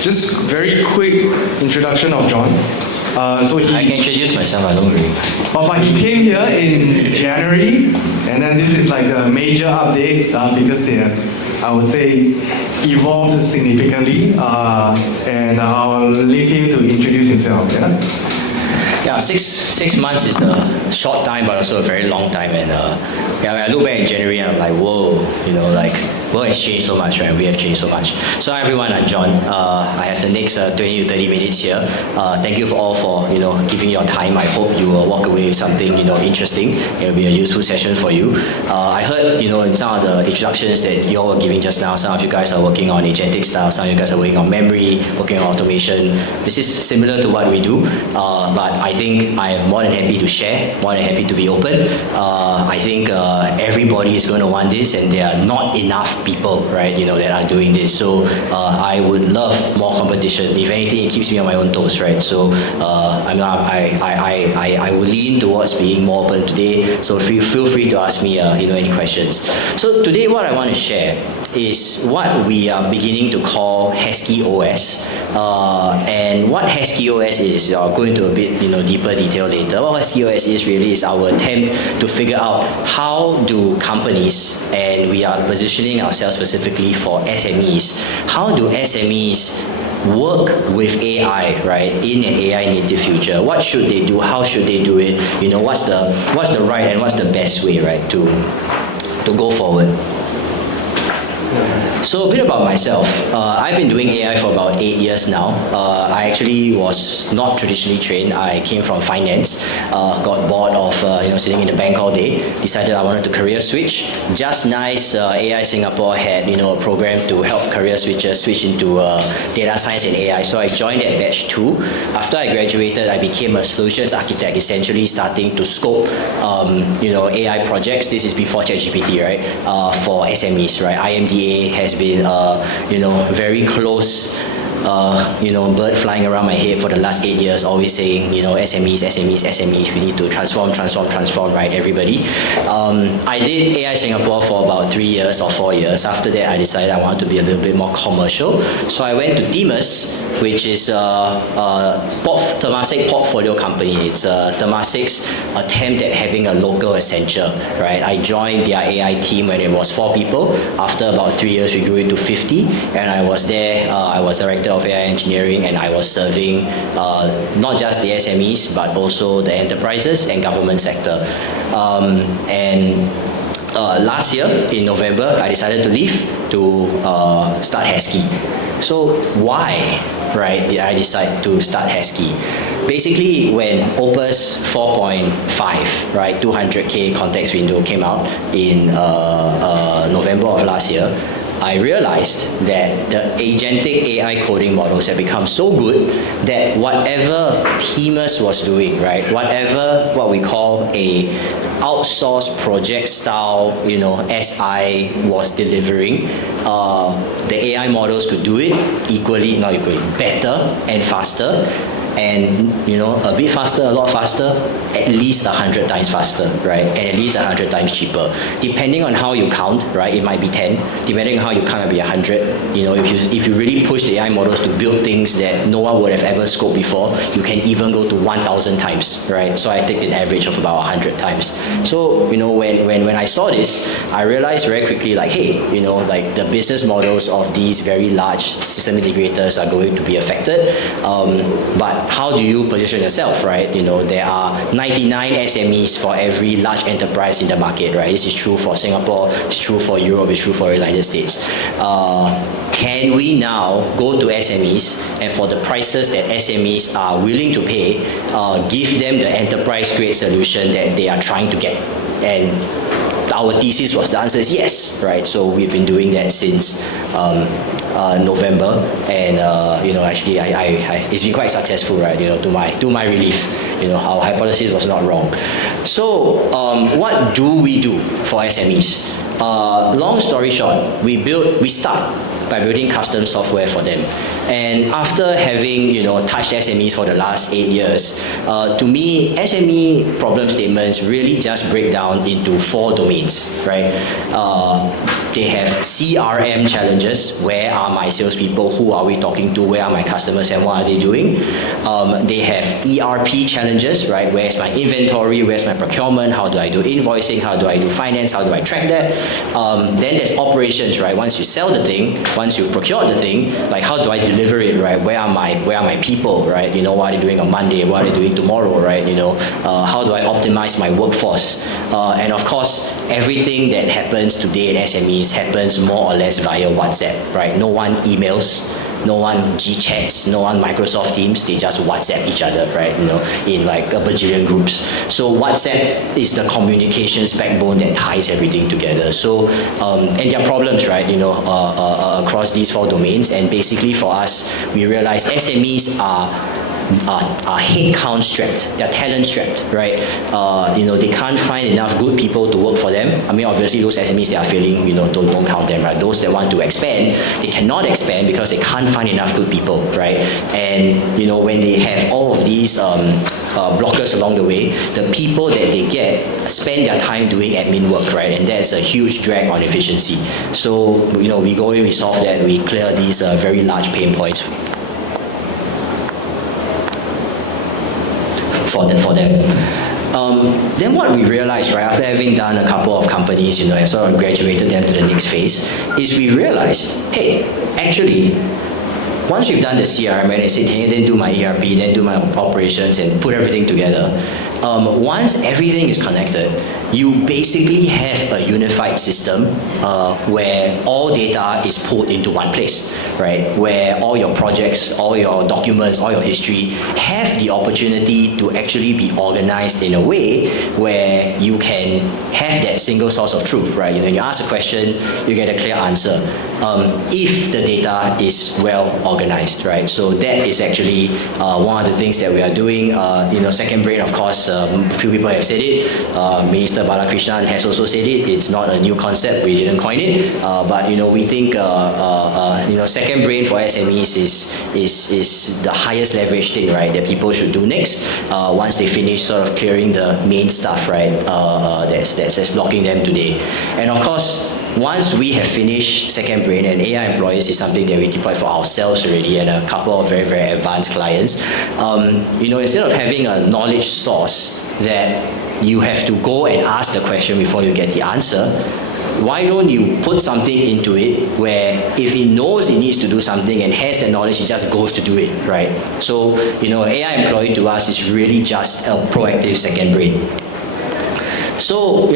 Just very quick introduction of John. I can introduce myself, I don't worry. But he came here in January, and then this is like a major update because they have, I would say, evolved significantly. And I'll leave him to introduce himself. Yeah, six months is a short time, but also a very long time. And when I look back in January, I'm like, whoa, world has changed so much, right? We have changed so much. So hi everyone, I'm John. I have the next 20 to 30 minutes here. Thank you all for giving your time. I hope you will walk away with something interesting. It will be a useful session for you. I heard in some of the introductions that you all were giving just now, some of you guys are working on agentic stuff, some of you guys are working on memory, working on automation. This is similar to what we do, but I think I am more than happy to share, more than happy to be open. I think everybody is going to want this, and there are not enough people, right, that are doing this. So I would love more competition. If anything, it keeps me on my own toes, right? So I will lean towards being more open today. So feel free to ask me, any questions. So today, what I want to share is what we are beginning to call Hesky OS. And what Hesky OS is, I'll go into a bit deeper detail later. What Hesky OS is really is our attempt to figure out how do companies, and we are positioning ourselves specifically for SMEs, how do SMEs work with AI, right, in an AI native future? What should they do? How should they do it? What's the right and what's the best way, right, to go forward? So a bit about myself. I've been doing AI for about 8 years now. I actually was not traditionally trained. I came from finance, got bored of sitting in the bank all day, decided I wanted to career switch. Just nice, AI Singapore had a program to help career switchers switch into data science and AI. So I joined at batch 2. After I graduated, I became a solutions architect, essentially starting to scope AI projects. This is before ChatGPT, right? For SMEs, right? IMDA has been very close bird flying around my head for the last 8 years, always saying, SMEs, we need to transform, right, everybody. I did AI Singapore for about 3 years or 4 years. After that, I decided I wanted to be a little bit more commercial. So I went to Demas, which is Temasek portfolio company. It's Temasek's attempt at having a local Accenture, right? I joined their AI team when it was 4 people. After about 3 years, we grew it to 50, and I was there. I was director of AI engineering, and I was serving not just the SMEs, but also the enterprises and government sector. Last year, in November, I decided to leave to start Hesky. So why, right, did I decide to start Hesky? Basically, when Opus 4.5, right, 200K context window came out in November of last year, I realized that the agentic AI coding models have become so good that whatever Temas was doing, right, what we call a outsourced project style, SI was delivering, the AI models could do it better and faster. And a bit faster, a lot faster, at least 100 times faster, right? And at least 100 times cheaper. Depending on how you count, right? It might be 10. Depending on how you count, it might be 100. If you really push the AI models to build things that no one would have ever scoped before, you can even go to 1,000 times, right? So I take an average of about 100 times. So when I saw this, I realized very quickly, like, hey, the business models of these very large system integrators are going to be affected. But how do you position yourself, right? There are 99 SMEs for every large enterprise in the market, right? This is true for Singapore, it's true for Europe, it's true for the United States. Can we now go to SMEs and for the prices that SMEs are willing to pay, give them the enterprise-grade solution that they are trying to get? And our thesis was, the answer is yes, right? So we've been doing that since November, and actually, it's been quite successful, right? To my relief, our hypothesis was not wrong. So, what do we do for SMEs? Long story short, we start by building custom software for them. And after having, touched SMEs for the last 8 years, to me, SME problem statements really just break down into 4 domains, right? They have CRM challenges. Where are my salespeople? Who are we talking to? Where are my customers and what are they doing? They have ERP challenges, right? Where's my inventory? Where's my procurement? How do I do invoicing? How do I do finance? How do I track that? Then there's operations, right? Once you sell the thing, once you procure the thing, like how do I deliver it, right? Where are my people, right? What are they doing on Monday? What are they doing tomorrow, right? How do I optimize my workforce? And of course, everything that happens today in SMEs happens more or less via WhatsApp, right? No one emails, no one G-chats, no one Microsoft Teams, they just WhatsApp each other, right? In like a bajillion groups. So WhatsApp is the communications backbone that ties everything together. So, and there are problems, right? Across these 4 domains. And basically for us, we realize SMEs are headcount strapped, they're talent strapped, right? They can't find enough good people to work for them. I mean, obviously those SMEs that are failing, don't count them, right? Those that want to expand, they cannot expand because they can't find enough good people, right? And when they have all of these blockers along the way, the people that they get spend their time doing admin work, right? And that's a huge drag on efficiency. So, we go in, we solve that, we clear these very large pain points for them. Then what we realized, right, after having done a couple of companies, and sort of graduated them to the next phase, is we realized, hey, actually, once we've done the CRM and I said, hey, then do my ERP, then do my operations and put everything together, once everything is connected, you basically have a unified system where all data is pulled into one place, right? Where all your projects, all your documents, all your history have the opportunity to actually be organized in a way where you can have that single source of truth, right? You ask a question, you get a clear answer. If the data is well organized, right? So that is actually one of the things that we are doing. Second brain, of course, a few people have said it. Minister Balakrishnan has also said it. It's not a new concept. We didn't coin it. But we think second brain for SMEs is the highest leverage thing, right? That people should do next once they finish sort of clearing the main stuff, right? That's blocking them today. And of course, once we have finished second brain, and AI employees is something that we deploy for ourselves already and a couple of very, very advanced clients, instead of having a knowledge source that you have to go and ask the question before you get the answer, why don't you put something into it where if it knows it needs to do something and has the knowledge, it just goes to do it, right? So, AI employee to us is really just a proactive second brain. So,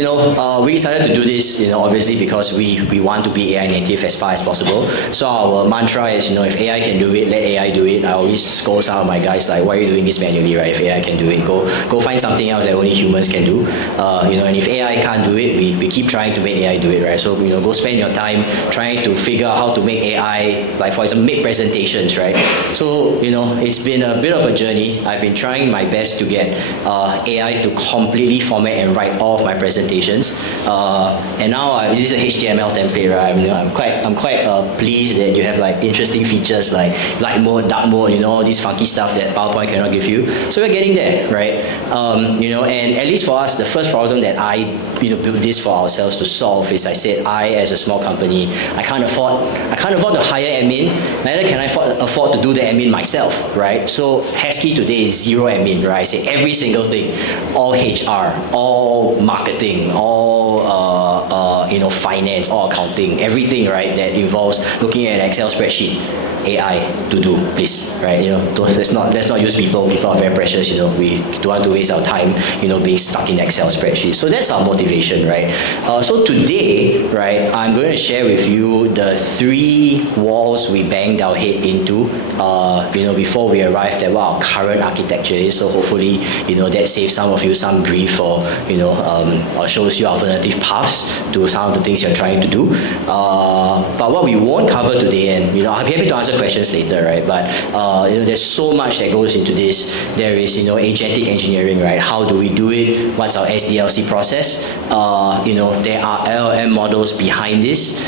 we decided to do this, obviously because we want to be AI native as far as possible. So our mantra is, if AI can do it, let AI do it. I always scold some of my guys like, why are you doing this manually, right? If AI can do it, go find something else that only humans can do. And if AI can't do it, we keep trying to make AI do it, right? So, go spend your time trying to figure out how to make AI, like for example, make presentations, right? So, it's been a bit of a journey. I've been trying my best to get AI to completely format and write all of my presentations, and now I use a HTML template, right? I'm quite pleased that you have like interesting features like light mode, dark mode, all this funky stuff that PowerPoint cannot give you. So we're getting there, right? And at least for us, the first problem that I built this for ourselves to solve is I said, as a small company, I can't afford to hire admin, neither can I afford to do the admin myself, right? So Hesky today is zero admin, right? I say every single thing, all HR, all marketing, all finance, all accounting, everything, right, that involves looking at an Excel spreadsheet, AI to do, please, right? Let's not use people. People are very precious. We don't want to waste our time, being stuck in Excel spreadsheet. So that's our motivation, right? So today, right, I'm going to share with you the 3 walls we banged our head into, before we arrived at what our current architecture is. So hopefully, that saves some of you some grief or shows you alternative paths to some some of the things you're trying to do. But what we won't cover today, and I'll be happy to answer questions later, right? But there's so much that goes into this. There is agentic engineering, right? How do we do it? What's our SDLC process? There are LLM models behind this.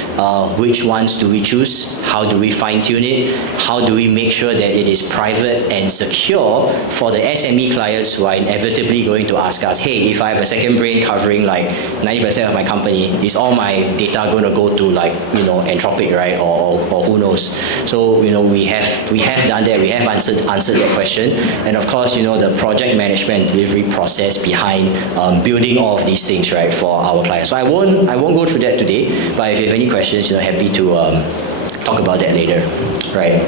Which ones do we choose? How do we fine tune it? How do we make sure that it is private and secure for the SME clients who are inevitably going to ask us, hey, if I have a second brain covering like 90% of my company, is all my data going to go to like Anthropic, right? Or who knows? So we have done that. We have answered that question, and of course the project management and delivery process behind building all of these things, right, for our clients. So I won't go through that today, but if you have any questions, happy to talk about that later, right?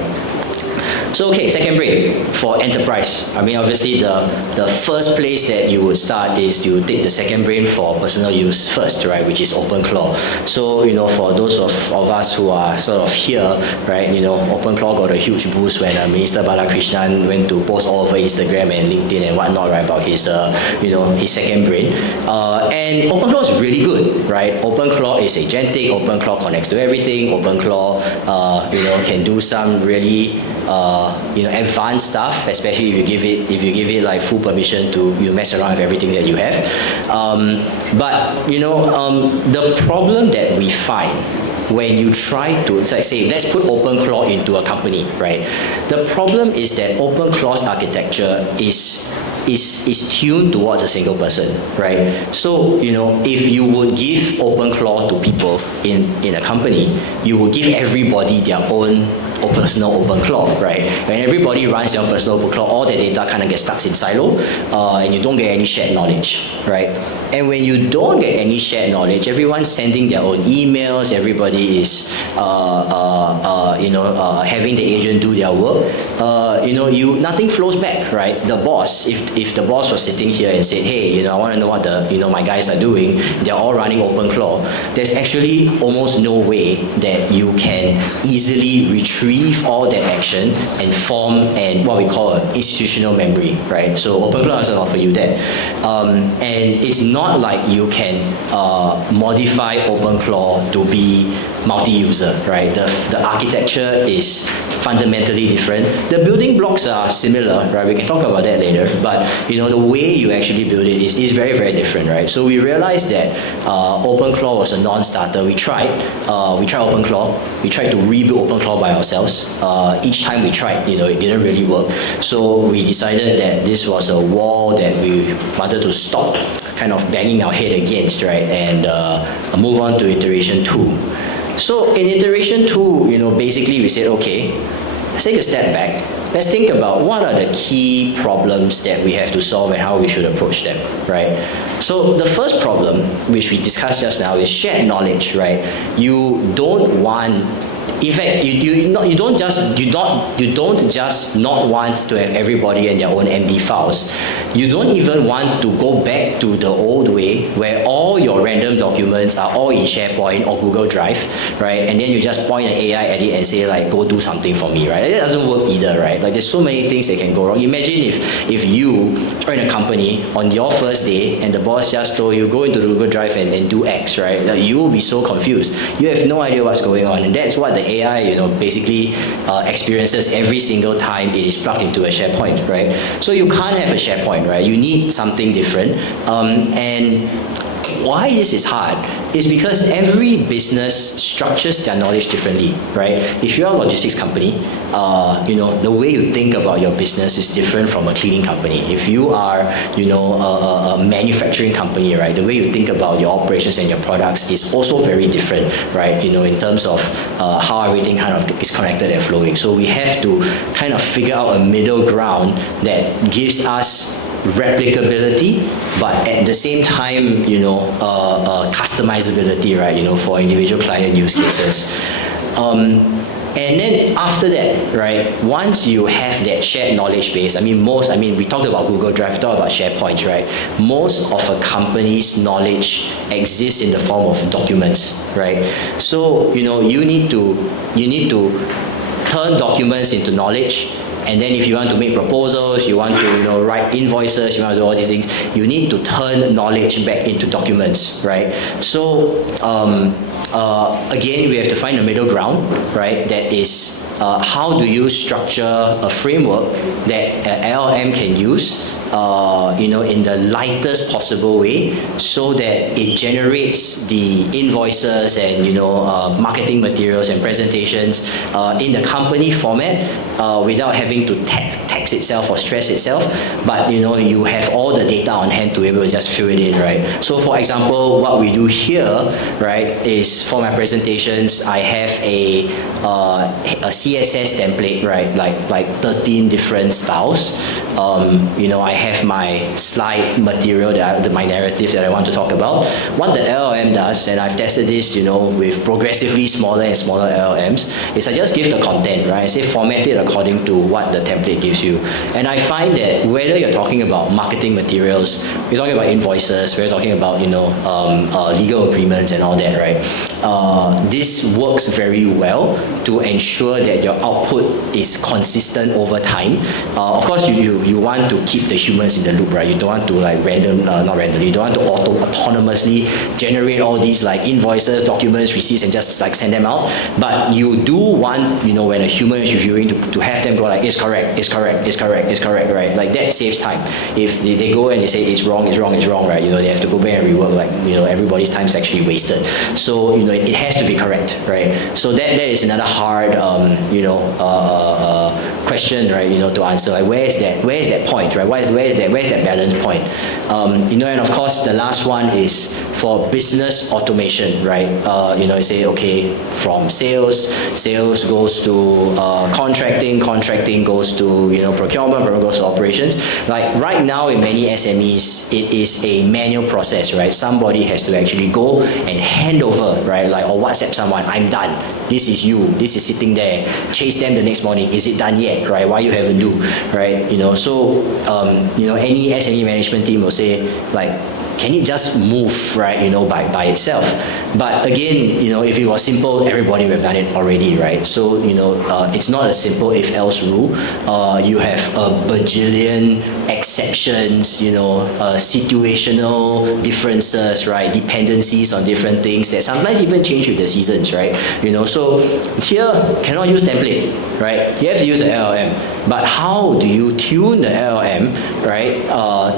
So okay, second brain for enterprise. I mean, obviously the first place that you would start is to take the second brain for personal use first, right, which is OpenClaw. So for those of us who are sort of here, right, OpenClaw got a huge boost when Minister Balakrishnan went to post all over Instagram and LinkedIn and whatnot, right, about his his second brain. And OpenClaw is really good, right? OpenClaw is agentic. OpenClaw connects to everything. OpenClaw can do some really advanced stuff, especially if you give it like full permission to mess around with everything that you have. But the problem that we find when you try to, it's like say, let's put OpenClaw into a company, right? The problem is that OpenClaw's architecture is tuned towards a single person, right? So, if you would give OpenClaw to people in a company, you would give everybody their own personal OpenClaw, right? When everybody runs their own personal OpenClaw, all their data kind of gets stuck in silo, and you don't get any shared knowledge, right? And when you don't get any shared knowledge, everyone's sending their own emails, everybody is, having the agent do their work. Nothing flows back, right? The boss, if the boss was sitting here and said, hey, I want to know what my guys are doing, they're all running OpenClaw, there's actually almost no way that you can easily retrieve all that action and form and what we call an institutional memory, right? So OpenClaw doesn't offer you that. And it's not like you can modify OpenClaw to be multi-user, right? The architecture is fundamentally different. The building blocks are similar, right? We can talk about that later, but the way you actually build it is very, very different, right? So we realized that OpenClaw was a non-starter. We tried OpenClaw. We tried to rebuild OpenClaw by ourselves. Each time we tried, it didn't really work. So we decided that this was a wall that we wanted to stop kind of banging our head against, right? And move on to iteration 2. So in iteration 2, basically we said, okay, let's take a step back. Let's think about what are the key problems that we have to solve and how we should approach them, right? So the first problem, which we discussed just now, is shared knowledge, right? You don't want, in fact, you don't just not want to have everybody and their own MD files. You don't even want to go back to the old way where all your random documents are all in SharePoint or Google Drive, right? And then you just point an AI at it and say like, go do something for me, right? It doesn't work either, right? Like there's so many things that can go wrong. Imagine if you join a company on your first day and the boss just told you, go into the Google Drive and do X, right? Like, you will be so confused. You have no idea what's going on. And that's what the AI, basically experiences every single time it is plugged into a SharePoint, right? So you can't have a SharePoint, right? You need something different. And why this is hard is because every business structures their knowledge differently, right? If you're a logistics company, the way you think about your business is different from a cleaning company. If you are, a manufacturing company, right, the way you think about your operations and your products is also very different, right? In terms of how everything kind of is connected and flowing. So we have to kind of figure out a middle ground that gives us replicability, but at the same time, customizability, right, for individual client use cases. And then after that, right, once you have that shared knowledge base, we talked about Google Drive, we talked about SharePoint, right? Most of a company's knowledge exists in the form of documents, right? So, you need to turn documents into knowledge, And then if you want to make proposals, you want to write invoices, you want to do all these things, you need to turn knowledge back into documents, right? So again, we have to find a middle ground, right? That is, how do you structure a framework that LLM can use, in the lightest possible way, so that it generates the invoices and marketing materials and presentations in the company format without having to tax itself or stress itself. But you have all the data on hand to be able to just fill it in, right? So for example, what we do here, right, is for my presentations, I have a CSS template, right, like 13 different styles. I have my slide material, my narrative that I want to talk about. What the LLM does, and I've tested this, with progressively smaller and smaller LLMs, is I just give the content, right? I say format it according to what the template gives you. And I find that whether you're talking about marketing materials, we're talking about invoices, we're talking about, legal agreements and all that, right? This works very well to ensure that your output is consistent over time. Of course, you want to keep the humans in the loop, right? You don't want to you don't want to autonomously generate all these like invoices, documents, receipts, and just like send them out. But you do want, when a human is reviewing, to have them go like, it's correct, right? Like that saves time. If they go and they say it's wrong, right? They have to go back and rework, like, everybody's time is actually wasted. So, it has to be correct, right? So that is another hard, question, right? To answer, like, where is that point, right? Where's that balance point? And of course, the last one is for business automation, right? You say, okay, from sales goes to contracting goes to procurement goes to operations. Like right now in many SMEs, it is a manual process, right? Somebody has to actually go and hand over, right? Like, or WhatsApp someone, I'm done. This is this is sitting there. Chase them the next morning. Is it done yet, right? Why you haven't do, right? So any SME management team will say, like, can it just move, right, by itself? But again, if it was simple, everybody would have done it already, right? So, it's not a simple if-else rule. You have a bajillion exceptions, situational differences, right? Dependencies on different things that sometimes even change with the seasons, right? So here, cannot use template, right? You have to use an LLM. But how do you tune the LLM, right,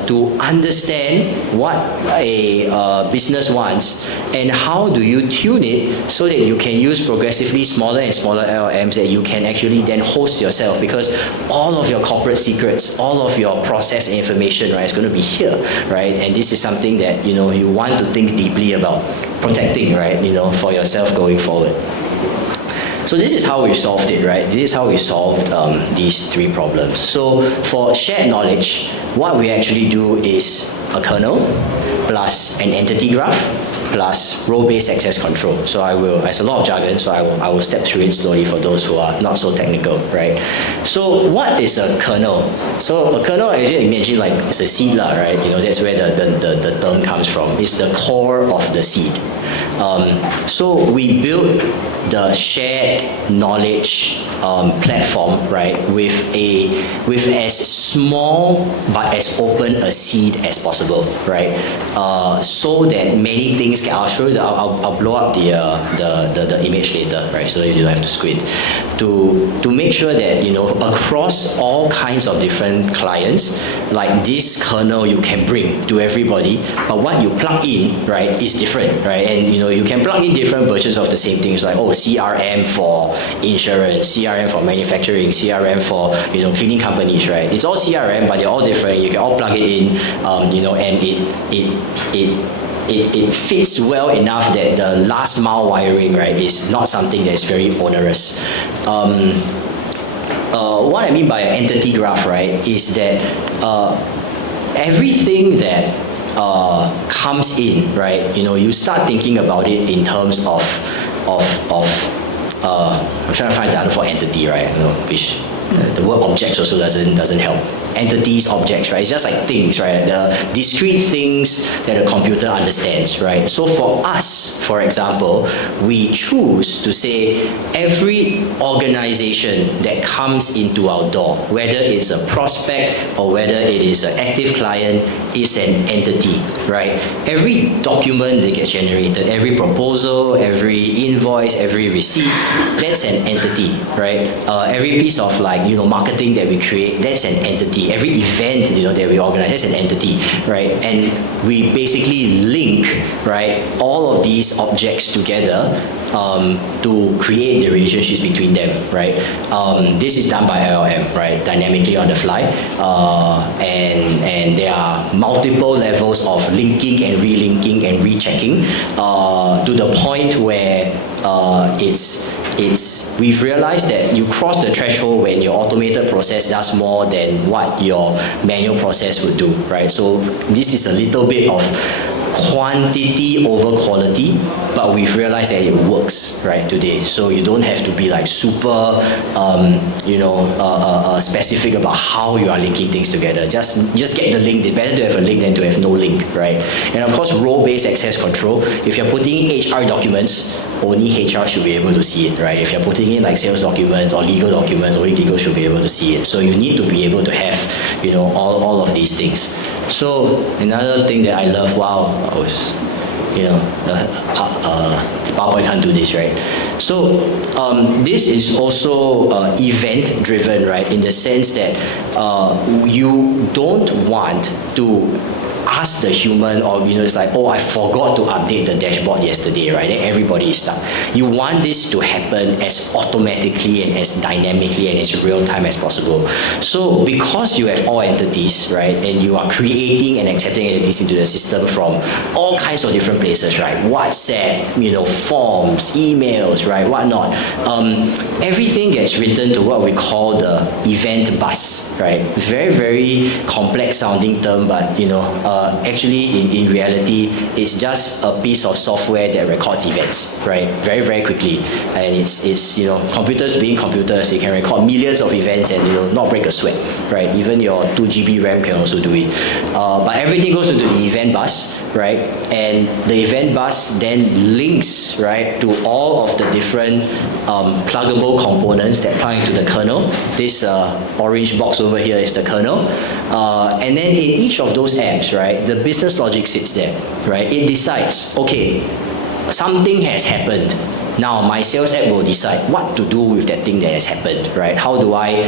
to understand what a business wants, and how do you tune it so that you can use progressively smaller and smaller LLMs that you can actually then host yourself, because all of your corporate secrets, all of your process and information, right, is going to be here, right? And this is something that you want to think deeply about protecting, right, for yourself going forward. So this is how we've solved it, right? This is how we solved these three problems. So for shared knowledge, what we actually do is a kernel plus an entity graph plus role-based access control. So it's a lot of jargon, so I will step through it slowly for those who are not so technical, right? So what is a kernel? So a kernel, as you imagine, like it's a seed, right? That's where the term comes from. It's the core of the seed. So we built the shared knowledge platform, right, with as small but as open a seed as possible, right? So that many things can, I'll show you. I'll blow up the image later, right? So you don't have to squint. To make sure that across all kinds of different clients, like this kernel you can bring to everybody, but what you plug in, right, is different, right? And you can plug in different versions of the same things, like CRM for insurance, CRM for manufacturing, CRM for cleaning companies, right? It's all CRM, but they're all different. You can all plug it in, and it fits well enough that the last mile wiring, right, is not something that's very onerous. What I mean by an entity graph, right, is that everything that comes in, right, you start thinking about it in terms of I'm trying to find the other for entity, right? Which the word objects also doesn't help. Entities, objects, right? It's just like things, right? The discrete things that a computer understands, right? So for us, for example, we choose to say every organization that comes into our door, whether it's a prospect or whether it is an active client, is an entity, right? Every document that gets generated, every proposal, every invoice, every receipt, that's an entity, right? Every piece of marketing that we create, that's an entity. Every event that we organize, that's an entity, right? And we basically link, right, all of these objects together to create the relationships between them, right? This is done by LLM, right? Dynamically on the fly, and there are multiple levels of linking and relinking and rechecking to the point where we've realized that you cross the threshold when your automated process does more than what your manual process would do, right? So this is a little bit of quantity over quality, but we've realized that it works, right, today. So you don't have to be like super, specific about how you are linking things together. Just get the link. It's better to have a link than to have no link, right? And of course, role-based access control. If you're putting in HR documents, only HR should be able to see it, right? If you're putting in like sales documents or legal documents, only legal should be able to see it. So you need to be able to have, all of these things. So another thing that I love, I was, PowerPoint can't do this, right? So this is also event driven, right? In the sense that you don't want to ask the human, or it's like, oh, I forgot to update the dashboard yesterday, right? Then everybody is stuck. You want this to happen as automatically and as dynamically and as real time as possible. So because you have all entities, right, and you are creating and accepting entities into the system from all kinds of different places, right? WhatsApp, forms, emails, right, whatnot. Everything gets written to what we call the event bus, right? Very, very complex sounding term, but actually in reality, it's just a piece of software that records events, right? Very, very quickly. And it's computers being computers, they can record millions of events and not break a sweat, right? Even your 2 GB RAM can also do it. But everything goes into the event bus, right? And the event bus then links, right, to all of the different pluggable components that plug into the kernel. This orange box over here is the kernel. And then in each of those apps, right, the business logic sits there, right? It decides, okay, something has happened. Now my sales app will decide what to do with that thing that has happened, right? How do I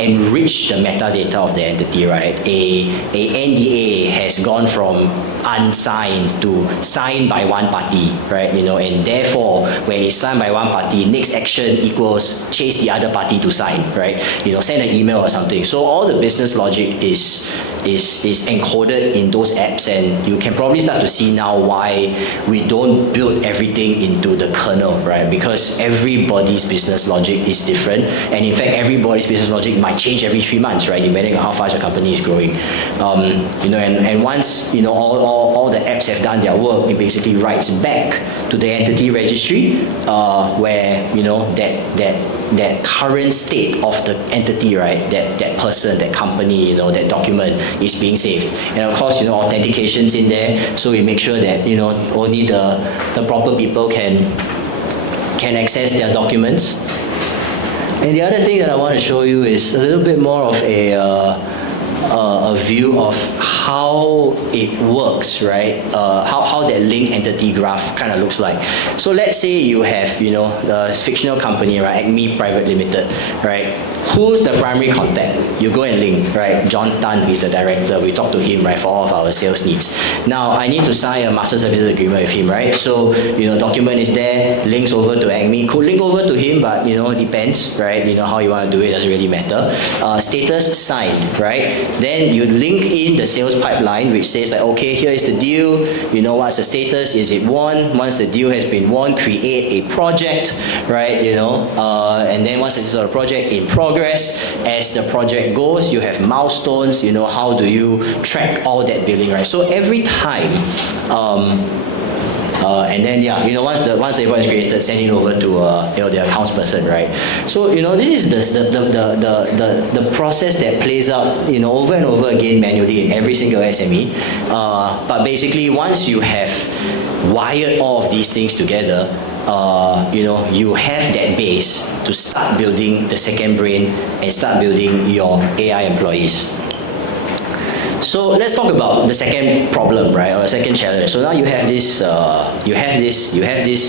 enrich the metadata of the entity, right? A NDA has gone from unsigned to signed by one party, right? And therefore, when it's signed by one party, next action equals chase the other party to sign, right? Send an email or something. So all the business logic is encoded in those apps, and you can probably start to see now why we don't build everything into the kernel, right? Because everybody's business logic is different, and in fact, everybody's business logic might change every 3 months, right? Depending on how fast your company is growing. And once all the apps have done their work, it basically writes back to the entity registry, where that current state of the entity, right? That person, that company, that document is being saved. And of course, authentication's in there, so we make sure that only the proper people can access their documents. And the other thing that I want to show you is a little bit more of a view of how it works, right? How that link entity graph kind of looks like. So let's say you have, the fictional company, right? Acme Private Limited, right? Who's the primary contact? You go and link, right? John Tan is the director. We talk to him, right, for all of our sales needs. Now, I need to sign a master services agreement with him, right? So, document is there, links over to Acme. Could link over to him, but, it depends, right? How you want to do it, doesn't really matter. Status signed, right? Then you link in the sales pipeline, which says like, okay, here is the deal. What's the status? Is it won? Once the deal has been won, create a project, right? And then once it's a project in progress, as the project goes, you have milestones. How do you track all that billing, right? So every time And then once the invoice is created, send it over to the accounts person, right? So this is the process that plays out over and over again manually in every single SME. But basically, once you have wired all of these things together, you have that base to start building the second brain and start building your AI employees. So let's talk about the second problem, right, or the second challenge. So now you have this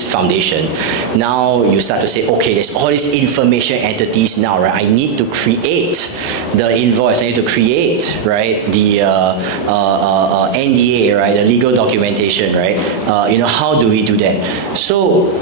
foundation. Now you start to say, okay, there's all these information entities now, right? I need to create the invoice. I need to create, right, the NDA, right, the legal documentation, right? How do we do that? So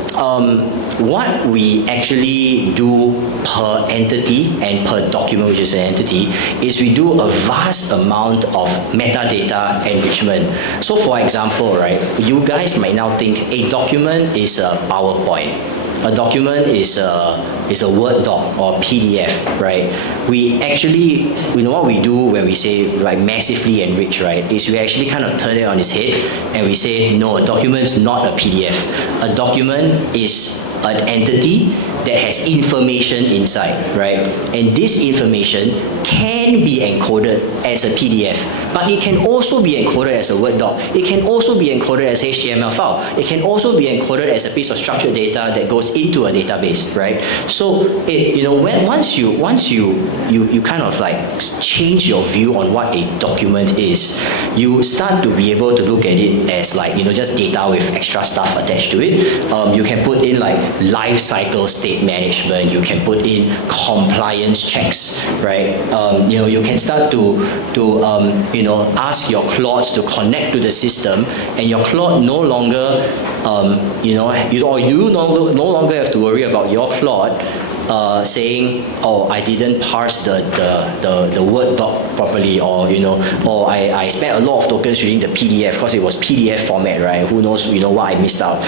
what we actually do per entity and per document, which is an entity, is we do a vast amount of metadata enrichment. So for example, right, you guys might now think a document is a PowerPoint. A document is a Word doc or PDF, right? We actually, what we do when we say like massively enrich, right, is we actually kind of turn it on its head and we say, no, a document is not a PDF. A document is an entity that has information inside, right? And this information can be encoded as a PDF, but it can also be encoded as a Word doc. It can also be encoded as HTML file. It can also be encoded as a piece of structured data that goes into a database, right? So once you kind of like change your view on what a document is, you start to be able to look at it as like just data with extra stuff attached to it. You can put in like life cycle state management. You can put in compliance checks, right? You can start to ask your Claudes to connect to the system, and your Claude no longer you no longer have to worry about your Claude saying, oh, I didn't parse the Word doc properly, or I spent a lot of tokens reading the PDF because it was PDF format, right? Who knows what I missed out.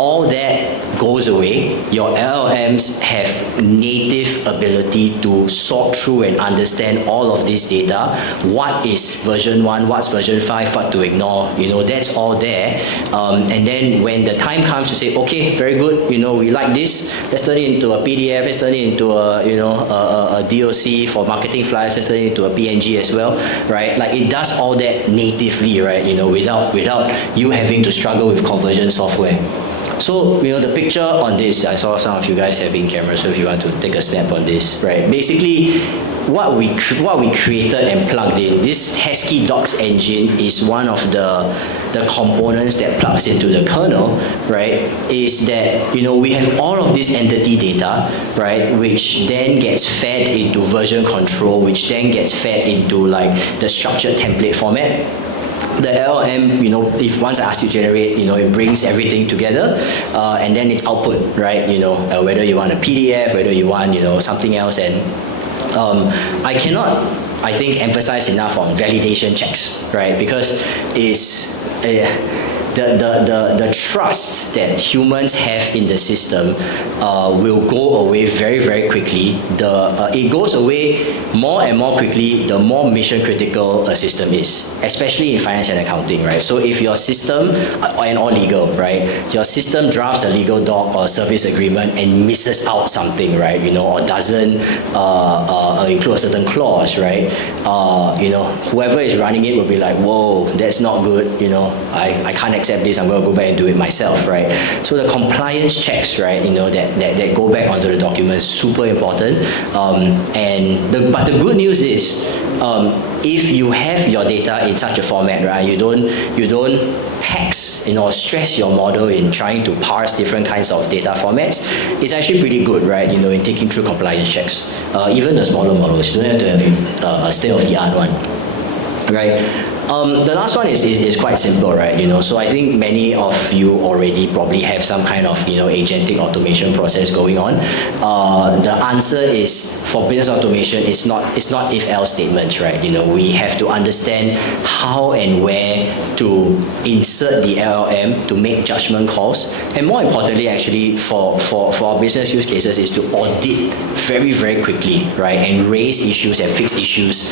All that goes away. Your LLMs have native ability to sort through and understand all of this data. What is version 1, what's version 5, what to ignore, that's all there. And then when the time comes to say, okay, very good, we like this, let's turn it into a PDF, let's turn it into a DOC for marketing flyers, let's turn it into a PNG as well, right? Like it does all that natively, right? Without you having to struggle with conversion software. So, the picture on this, I saw some of you guys having cameras, so if you want to take a snap on this, right? Basically, what we created and plugged in, this Hesky Docs engine is one of the components that plugs into the kernel, right? Is that, we have all of this entity data, right? Which then gets fed into version control, which then gets fed into like the structured template format. The LLM, if once I ask you to generate, it brings everything together, and then it's output, right? Whether you want a PDF, whether you want, something else, and I cannot, I think, emphasize enough on validation checks, right? Because it's the trust that humans have in the system will go away very, very quickly. It goes away more and more quickly the more mission critical a system is, especially in finance and accounting, right? So if your system, and all legal, right? Your system drafts a legal doc or a service agreement and misses out something, right? Or doesn't include a certain clause, right? Whoever is running it will be like, whoa, that's not good, I can't accept this, I'm going to go back and do it myself, right? So the compliance checks, right, that go back onto the document, super important. But the good news is, if you have your data in such a format, right, you don't tax, stress your model in trying to parse different kinds of data formats, it's actually pretty good, right, in taking through compliance checks. Even the smaller models, you don't have to have a state-of-the-art one, right? The last one is quite simple, right? So I think many of you already probably have some kind of agentic automation process going on. The answer is, for business automation, it's not if-else statements, right? We have to understand how and where to insert the LLM to make judgment calls, and more importantly, actually, for our business use cases, is to audit very, very quickly, right? And raise issues and fix issues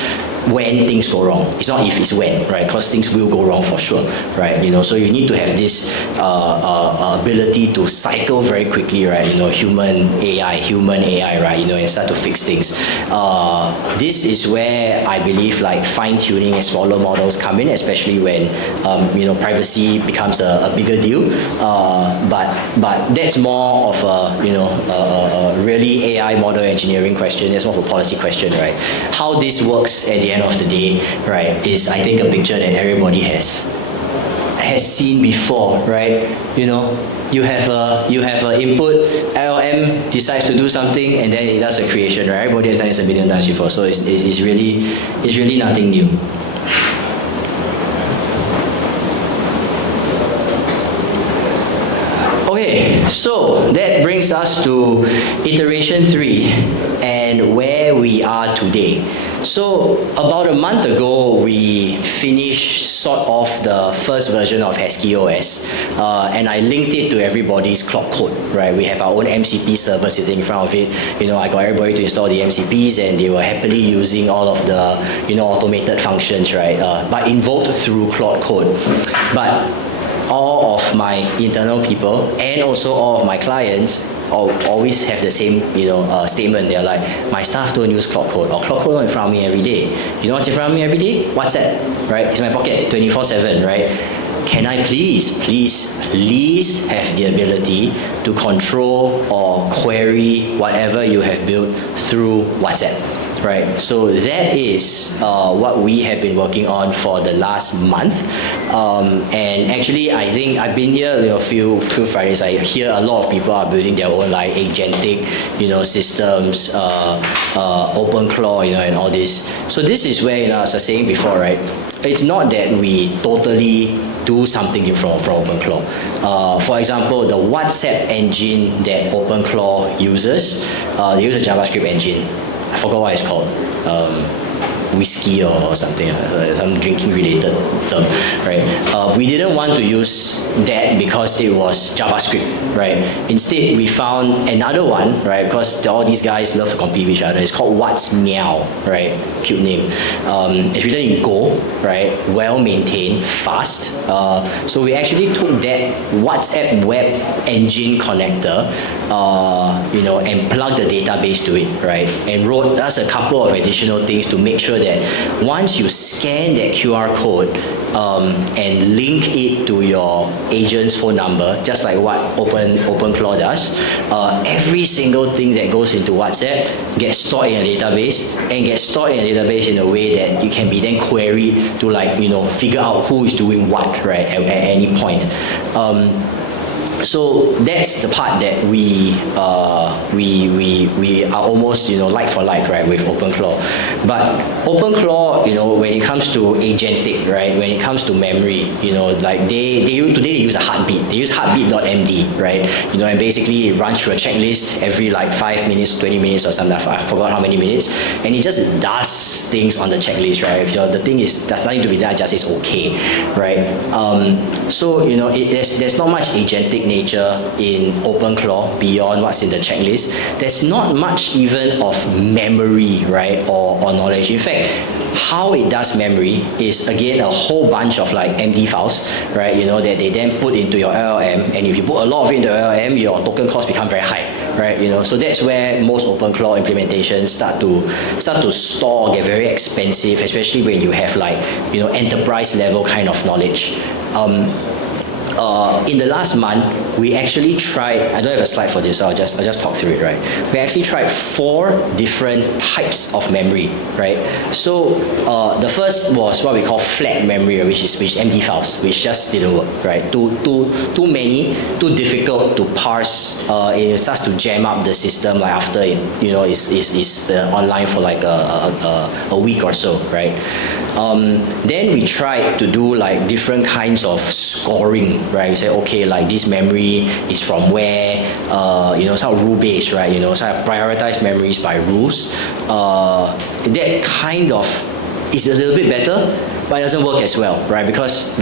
when things go wrong. It's not if, it's when. can, right? Because things will go wrong for sure, right? So you need to have this ability to cycle very quickly, right? Human AI, right? And start to fix things. This is where I believe like fine-tuning and smaller models come in, especially when privacy becomes a bigger deal. But that's more of a really AI model engineering question. That's more of a policy question, right? How this works at the end of the day, right, is I think a picture that everybody has seen before, right? You have a input, LLM decides to do something, and then it does a creation, right? Everybody has done this a million times before, so it's really nothing new. Okay, so that brings us to iteration 3 and where we are today. So about a month ago, we finished sort of the first version of Hesky OS, and I linked it to everybody's cloud code, right? We have our own MCP server sitting in front of it. I got everybody to install the MCPs, and they were happily using all of the, automated functions, right? But invoked through cloud code. But all of my internal people and also all of my clients always have the same statement. They're like, my staff don't use cloud code, or cloud code not in front of me every day. You know what's in front of me every day? WhatsApp, right? It's in my pocket 24/7, right? Can I please have the ability to control or query whatever you have built through WhatsApp? Right, so that is what we have been working on for the last month, and actually I think I've been here a few Fridays. I hear a lot of people are building their own like agentic systems, OpenClaw, and all this. So this is where as I was saying before, right, it's not that we totally do something different from OpenClaw. For example, the WhatsApp engine that OpenClaw uses, they use a JavaScript engine. I forgot what it's called. Whiskey or something, some drinking related term, right? We didn't want to use that because it was JavaScript, right? Instead, we found another one, right? Because all these guys love to compete with each other. It's called What's Meow, right? Cute name. It's written in Go, right? Well maintained, fast. So we actually took that WhatsApp web engine connector, and plugged the database to it, right? And wrote us a couple of additional things to make sure that once you scan that QR code and link it to your agent's phone number, just like what OpenClaw does, every single thing that goes into WhatsApp gets stored in a database, and gets stored in a database in a way that you can be then queried to figure out who is doing what, right, at any point. So that's the part that we are almost like for like, right, with OpenClaw. But OpenClaw, when it comes to agentic, right, when it comes to memory, like today they use a heartbeat. They use heartbeat.md, right, and basically it runs through a checklist every 5 minutes, 20 minutes or something. I forgot how many minutes, and it just does things on the checklist, right? If the thing there's nothing to be done, it just is okay, right? So there's not much agentic nature in OpenClaw beyond what's in the checklist. There's not much even of memory, right, or knowledge. In fact, how it does memory is again a whole bunch of MD files, right, that they then put into your LLM, and if you put a lot of it into your LLM, your token costs become very high, right? So that's where most OpenClaw implementations start to store, get very expensive, especially when you have enterprise level kind of knowledge. In the last month, we actually tried, I don't have a slide for this, so I'll just talk through it, right? We actually tried 4 different types of memory, right? So the first was what we call flat memory, which is MD files, which just didn't work, right? Too many, too difficult to parse. It starts to jam up the system after it, is online for a week or so, right? Then we tried to do different kinds of scoring, right? You say, okay, this memory is from where, sort of rule-based, right? So I prioritize memories by rules. That kind of is a little bit better, but it doesn't work as well, right? Because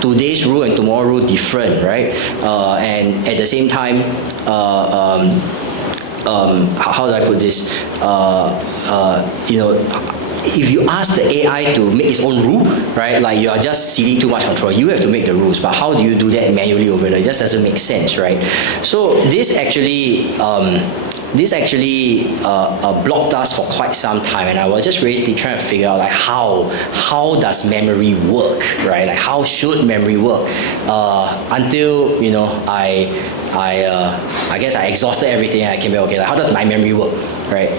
today's rule and tomorrow's rule different, right? And at the same time, how do I put this? if you ask the AI to make its own rule, right, like you are just ceding too much control. You have to make the rules, but how do you do that manually over there? It just doesn't make sense, right? So this actually blocked us for quite some time, and I was just really trying to figure out like how does memory work, right? Like how should memory work? Until I guess I exhausted everything and I came back, okay, like how does my memory work, right?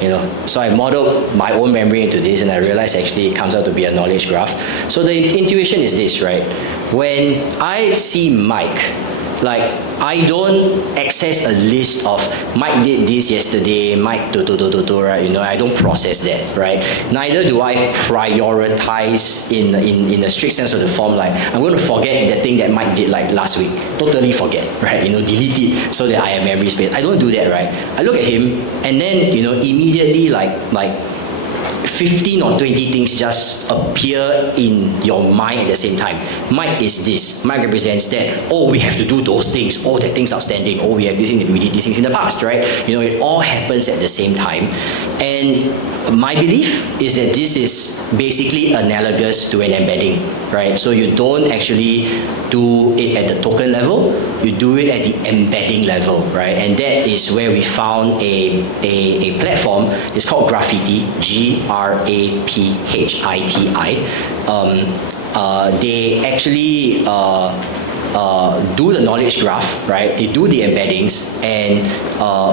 So I modeled my own memory into this, and I realized actually it comes out to be a knowledge graph. So the intuition is this, right? When I see Mike, like I don't access a list of Mike did this yesterday, Mike right? I don't process that, right? Neither do I prioritize in the strict sense of the form, like I'm going to forget the thing that Mike did like last week. Totally forget, right? Delete it so that I have memory space. I don't do that, right? I look at him and then immediately like 15 or 20 things just appear in your mind at the same time. Mike is this, Mike represents that. Oh, we have to do those things. Oh, that thing's outstanding. Oh, we have this thing, we did these things in the past, right? It all happens at the same time. And my belief is that this is basically analogous to an embedding, right? So you don't actually do it at the token level, you do it at the embedding level, right? And that is where we found a platform. It's called Graphiti, Grapphiti. They actually do the knowledge graph, right? They do the embeddings, and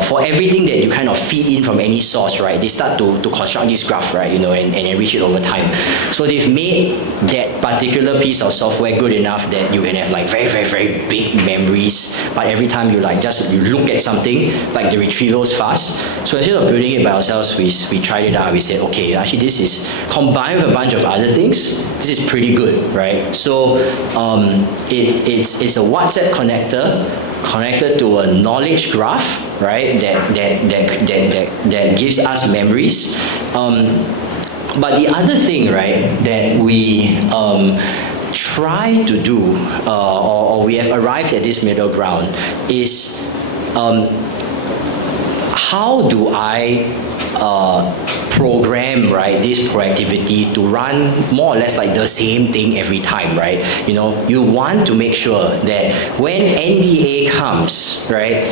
for everything that you kind of feed in from any source, right? They start to construct this graph, right? And enrich it over time. So they've made that particular piece of software good enough that you can have like very, very, very big memories, but every time you look at something, like the retrieval's fast. So instead of building it by ourselves, we tried it out and we said, okay, actually this is combined with a bunch of other things, this is pretty good, right? So it's a WhatsApp connected to a knowledge graph, right? That gives us memories. But the other thing, right, that we try to do, or we have arrived at this middle ground, is how do I program, right, this proactivity to run more or less like the same thing every time, right? You want to make sure that when NDA comes, right,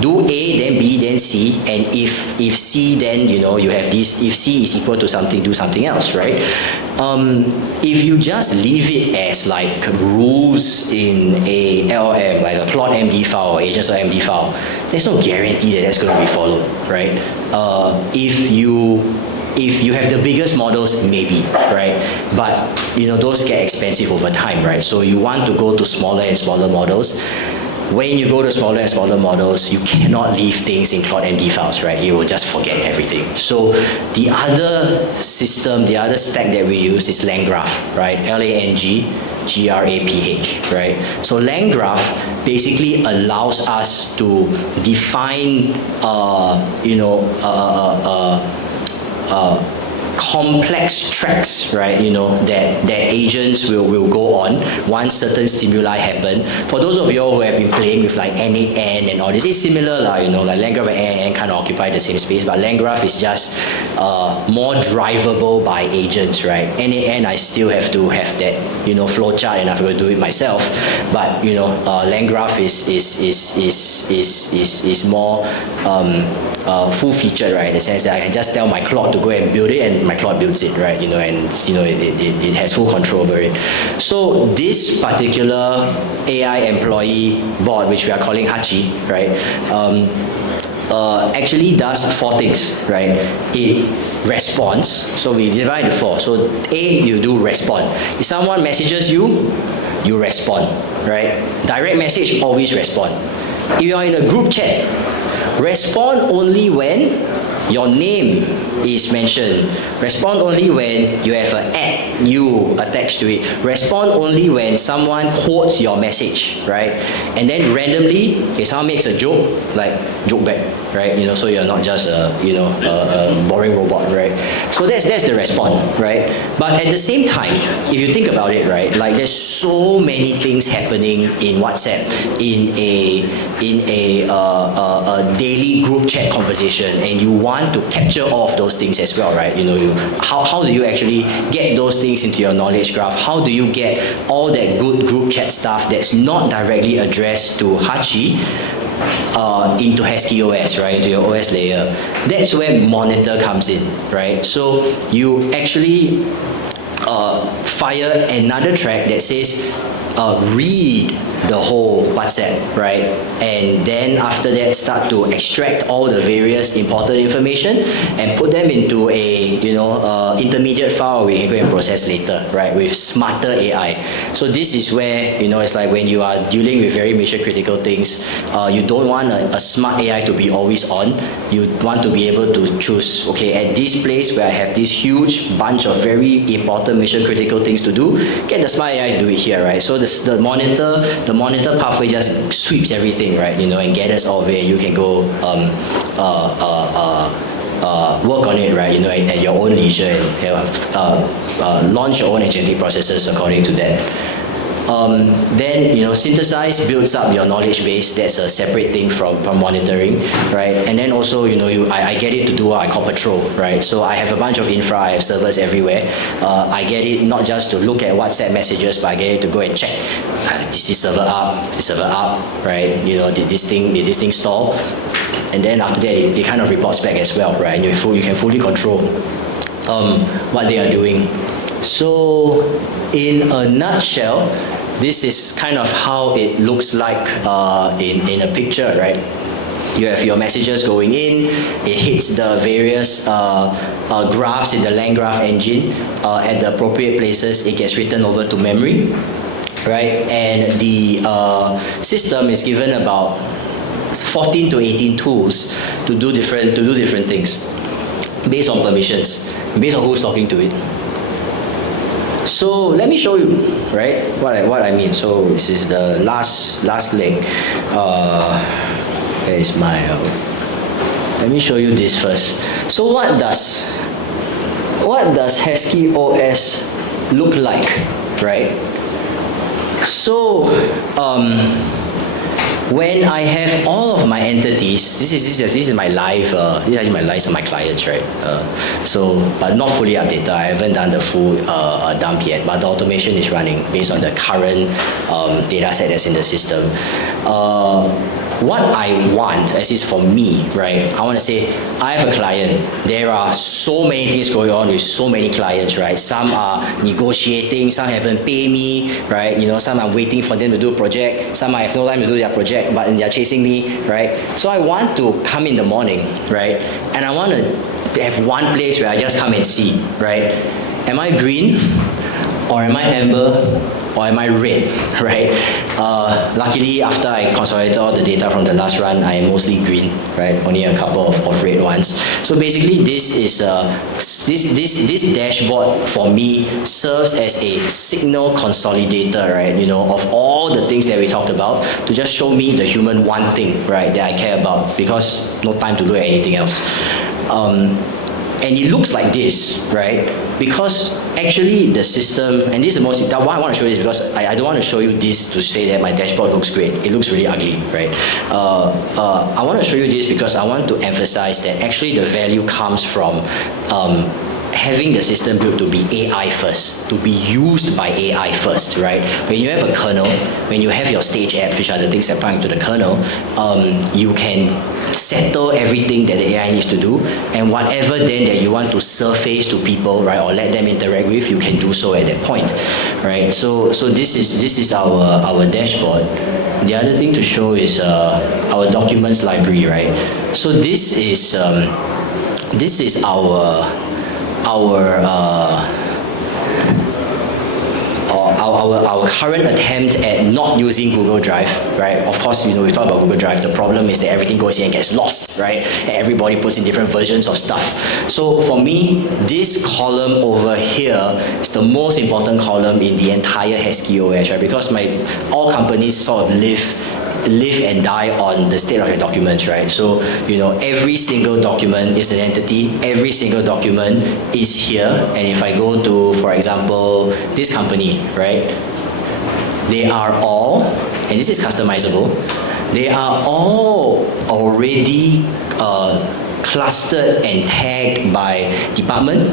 do A, then B, then C, and if C, then you have this. If C is equal to something, do something else, right? If you just leave it as like rules in a LLM, like a plot MD file or agents.md file, there's no guarantee that that's going to be followed, right? If you have the biggest models, maybe, right? But those get expensive over time, right? So you want to go to smaller and smaller models. When you go to smaller and smaller models, you cannot leave things in Claude MD files, right? You will just forget everything. So the other system, the other stack that we use is LangGraph, right? LangGraph, right? So LangGraph basically allows us to define, complex tracks, right? That agents will go on once certain stimuli happen. For those of you who have been playing with like N8N and all this, it's similar, like LangGraph and N8N kind of occupy the same space, but LangGraph is just more drivable by agents, right? N8N, I still have to have that flowchart, and I have to do it myself. But LangGraph is more full featured, right? In the sense that I can just tell my clock to go and build it, and my clock builds it, right? It has full control over it. So this particular AI employee bot, which we are calling Hachi, right? Actually does 4 things, right? It responds. So we divide into 4. So A, you do respond. If someone messages you, you respond, right? Direct message, always respond. If you are in a group chat, respond only when your name is mentioned. Respond only when you have an @you attached to it. Respond only when someone quotes your message, right? And then randomly, if someone makes a joke, like joke back. right? So you're not just a boring robot, right? So that's the response, right? But at the same time, if you think about it, right, like there's so many things happening in WhatsApp in a daily group chat conversation, and you want to capture all of those things as well, right? How do you actually get those things into your knowledge graph? How do you get all that good group chat stuff that's not directly addressed to Hachi into Husky OS, right, into your OS layer? That's where Monitor comes in, right? So you actually fire another track that says read the whole WhatsApp, right? And then after that, start to extract all the various important information and put them into a intermediate file we can go and process later, right? With smarter AI. So this is where it's like when you are dealing with very mission critical things, you don't want a smart AI to be always on. You want to be able to choose, okay, at this place where I have this huge bunch of very important mission critical things to do, get the smart AI to do it here, right? So the monitor pathway just sweeps everything, right? And gathers all of it, and you can go work on it, right? At your own leisure, and launch your own agentic processes according to that. Then synthesize builds up your knowledge base. That's a separate thing from monitoring, right? And then also I get it to do what I call patrol, right? So I have a bunch of infra, I have servers everywhere. I get it not just to look at WhatsApp messages, but I get it to go and check. Is this server up, right? Did this thing stall? And then after that, it kind of reports back as well, right? And you can fully control what they are doing. So in a nutshell, this is kind of how it looks like in a picture, right? You have your messages going in, it hits the various graphs in the land graph engine. At the appropriate places, it gets written over to memory, right? And the system is given about 14 to 18 tools to do different things based on permissions, based on who's talking to it. So let me show you, right, what I mean. So this is the last link. There is my. Let me show you this first. So what does Husky OS look like, right? So when I have all of my entities, this is my live, this is actually my lives of my clients, right? But not fully updated. I haven't done the full dump yet, but the automation is running based on the current data set that's in the system. What I want, as is for me, right? I want to say, I have a client. There are so many things going on with so many clients, right? Some are negotiating, some haven't paid me, right? Some I'm waiting for them to do a project, some I have no time to do their project, but they're chasing me, right? So I want to come in the morning, right? And I want to have one place where I just come and see, right? Am I green? Or am I amber? Or am I red, right? Luckily, after I consolidated all the data from the last run, I am mostly green, right? Only a couple of red ones. So basically, this is this dashboard for me serves as a signal consolidator, right? Of all the things that we talked about, to just show me the human one thing, right, that I care about, because no time to do anything else. And it looks like this, right? Because actually the system, and this is the most, why I want to show you this, because I don't want to show you this to say that my dashboard looks great. It looks really ugly, right? I want to show you this because I want to emphasize that actually the value comes from having the system built to be AI first, to be used by AI first, right? When you have a kernel, when you have your stage apps, which are the things that plug into the kernel, you can settle everything that the AI needs to do, and whatever then that you want to surface to people, right, or let them interact with, you can do so at that point, right? So this is our dashboard. The other thing to show is our documents library, right? So this is our current attempt at not using Google Drive, right? Of course, we talk about Google Drive. The problem is that everything goes in and gets lost, right? And everybody puts in different versions of stuff. So for me, this column over here is the most important column in the entire Husky OS, right? Because all companies sort of live live and die on the state of your documents, right? So, every single document is an entity, every single document is here, and if I go to, for example, this company, right? They are all, and this is customizable, they are all already clustered and tagged by department,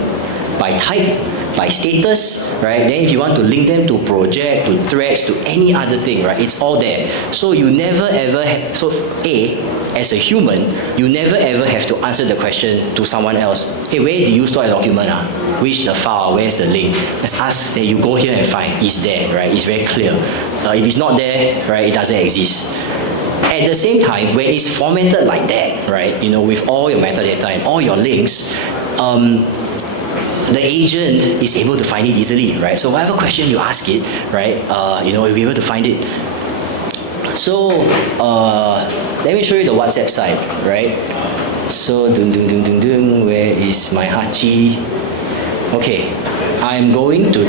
by type, by status, right? Then if you want to link them to project, to threads, to any other thing, right? It's all there. So you never ever have, so as a human, you never ever have to answer the question to someone else. Hey, where do you store a document? Which the file, where's the link? Let's ask, then you go here and find, it's there, right? It's very clear. If it's not there, right, it doesn't exist. At the same time, when it's formatted like that, right, with all your metadata and all your links, the agent is able to find it easily, right? So whatever question you ask it, right, you'll be able to find it. So let me show you the WhatsApp side, right? So where is my Hachi? Okay, I'm going to.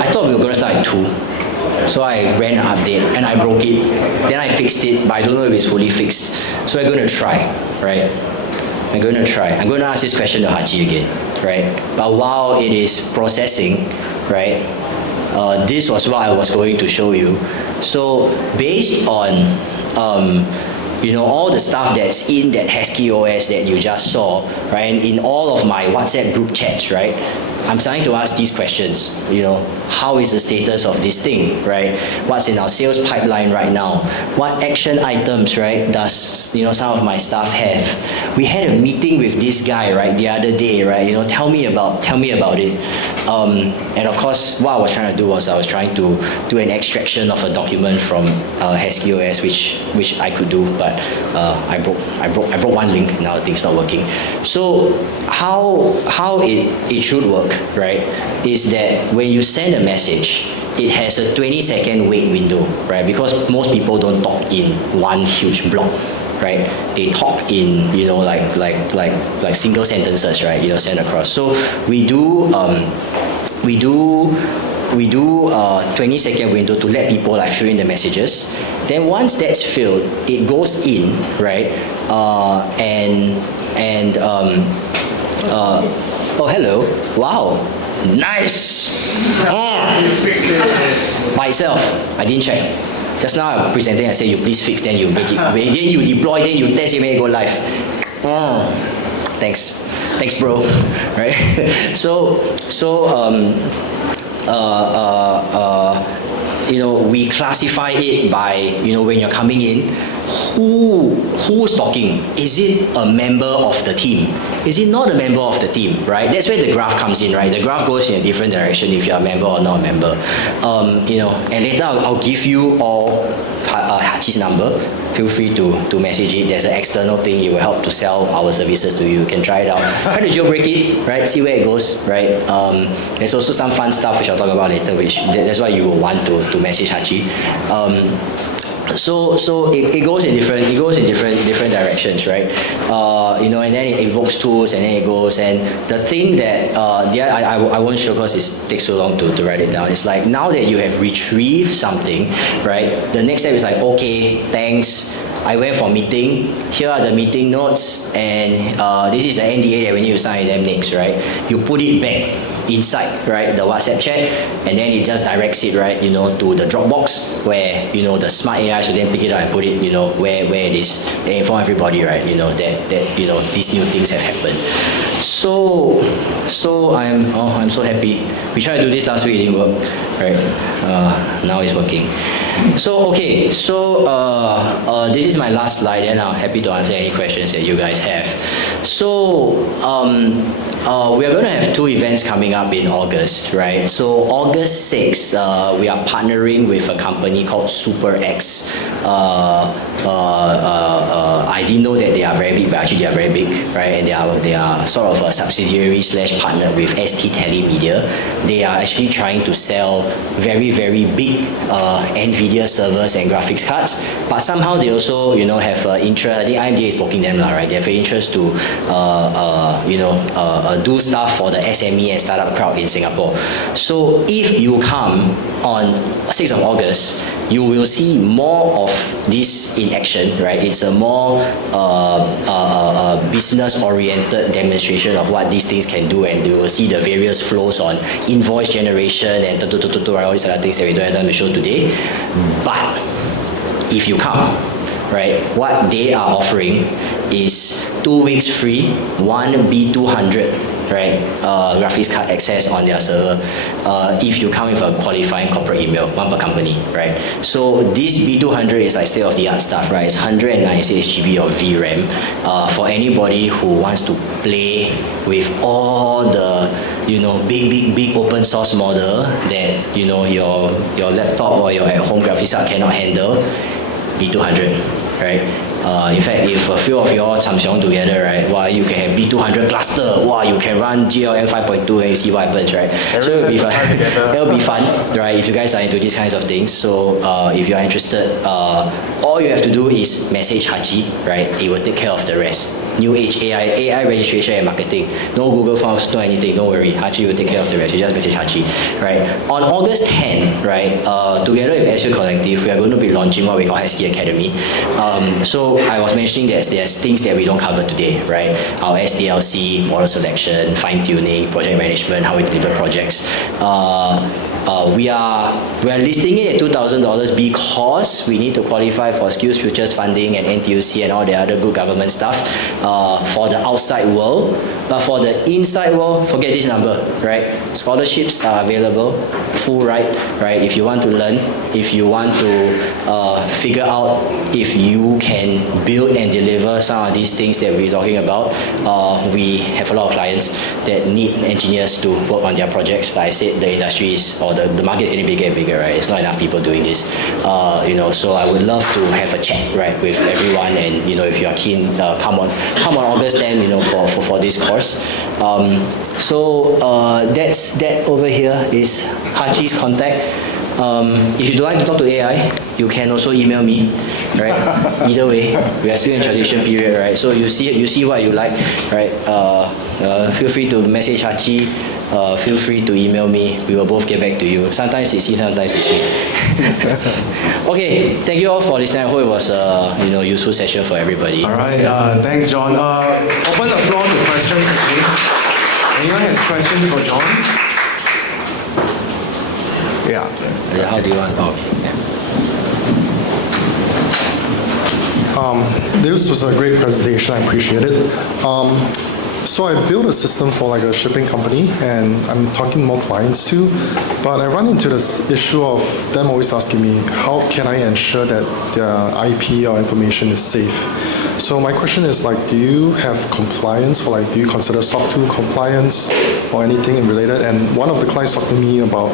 I thought we were going to start at 2. So I ran an update and I broke it. Then I fixed it, but I don't know if it's fully fixed. So we're going to try, right? I'm going to try. I'm going to ask this question to Hachi again, right? But while it is processing, right, this was what I was going to show you. So based on, all the stuff that's in that Hesky OS that you just saw, right, and in all of my WhatsApp group chats, right, I'm starting to ask these questions. How is the status of this thing, right? What's in our sales pipeline right now? What action items, right, does some of my staff have? We had a meeting with this guy, right, the other day, right? Tell me about it. And of course, what I was trying to do was I was trying to do an extraction of a document from Hesky OS, which I could do, but I broke one link. Now the thing's not working. So how it should work, right, is that when you send a message, it has a 20-second wait window, right? Because most people don't talk in one huge block, right? They talk in, like single sentences, right? Send across. So we do 20-second window to let people fill in the messages. Then once that's filled, it goes in, right? Oh, hello. Wow. Nice. By itself. I didn't check. Just now I'm presenting, I say you please fix, then you make it. Then you deploy, then you test, you make it go live. Thanks bro. Right? We classify it by, when you're coming in, who's talking? Is it a member of the team? Is it not a member of the team, right? That's where the graph comes in, right? The graph goes in a different direction if you're a member or not a member. And later I'll give you all Hachi's number. Feel free to message it. There's an external thing. It will help to sell our services to you. You can try it out. Try to jailbreak it, right? See where it goes, right? There's also some fun stuff which I'll talk about later, that's why you will want to message Hachi. So it goes in different directions, right? And then it invokes tools, and then it goes. And the thing that I won't show because it takes so long to write it down. It's like now that you have retrieved something, right? The next step is like, okay, thanks. I went for a meeting. Here are the meeting notes, and this is the NDA that we need to sign with them next, right? You put it back inside, right, the WhatsApp chat, and then it just directs it, right, to the Dropbox where, the smart AI should then pick it up and put it, where it is, and inform everybody, right, that these new things have happened. So I'm so happy. We tried to do this last week, it didn't work, right? Now it's working. So okay, this is my last slide, and I'm happy to answer any questions that you guys have. So we are going to have 2 events coming up in August, right? So August 6th, we are partnering with a company called SuperX. I didn't know that they are very big, but actually they are very big, right? And they are sort of a subsidiary / partner with ST Telemedia. They are actually trying to sell very, very big NVIDIA servers and graphics cards, but somehow they also, have interest. I think IMDA is poking them, right? They have an interest to, do stuff for the SME and startup crowd in Singapore. So if you come on 6th of August, you will see more of this in action, right? It's a more business-oriented demonstration of what these things can do, and you will see the various flows on invoice generation and all these other things that we don't have time to show today. But if you come, right, what they are offering is 2 weeks free, one B200, right, graphics card access on their server, if you come with a qualifying corporate email, one per company, right? So this B200 is like state-of-the-art stuff, right? It's 196 GB of VRAM for anybody who wants to play with all the, you know, big open source model that, you know, your laptop or your at-home graphics card cannot handle. B200, right? In fact, if a few of y'all Samsung together, right, wow, you can have B200 cluster, wow, you can run GLM 5.2 and you see what happens, right? So it'll be fun. It'll be fun, right, if you guys are into these kinds of things. So if you're interested, all you have to do is message Haji, right? He will take care of the rest. New age AI registration and marketing. No Google Forms, no anything, don't worry. Haji will take care of the rest. You just message Haji, right? On August 10, right, together with SU Collective, we are going to be launching what we call Hesky Academy. So I was mentioning that there's things that we don't cover today, right? Our SDLC, model selection, fine tuning, project management, how we deliver projects. We are listing it at $2,000 because we need to qualify for Skills Futures funding and NTUC and all the other good government stuff for the outside world. But for the inside world, forget this number, right? Scholarships are available, full ride, right? If you want to learn, if you want to figure out if you can build and deliver some of these things that we're talking about, we have a lot of clients that need engineers to work on their projects. Like I said, the industry is, or the market is getting bigger and bigger, right? It's not enough people doing this, you know. So I would love to have a chat, right, with everyone, and you know, if you are keen, come on August 10, you know, for this course. That's that over here is Haji's contact. If you don't like to talk to AI, you can also email me, right? Either way, we are still in transition period, right? So you see what you like, right? Feel free to message Haji. Feel free to email me. We will both get back to you. Sometimes it's he, sometimes it's me. Okay, thank you all for listening. I hope it was a useful session for everybody. All right, thanks, John. Open the floor to questions. Okay? Anyone has questions for John? Yeah. How do you want? Oh, okay. Yeah. This was a great presentation. I appreciate it. So I built a system for like a shipping company, and I'm talking to more clients too. But I run into this issue of them always asking me, how can I ensure that their IP or information is safe? So my question is like, do you have compliance for like, do you consider SOC 2 compliance or anything related? And one of the clients talked to me about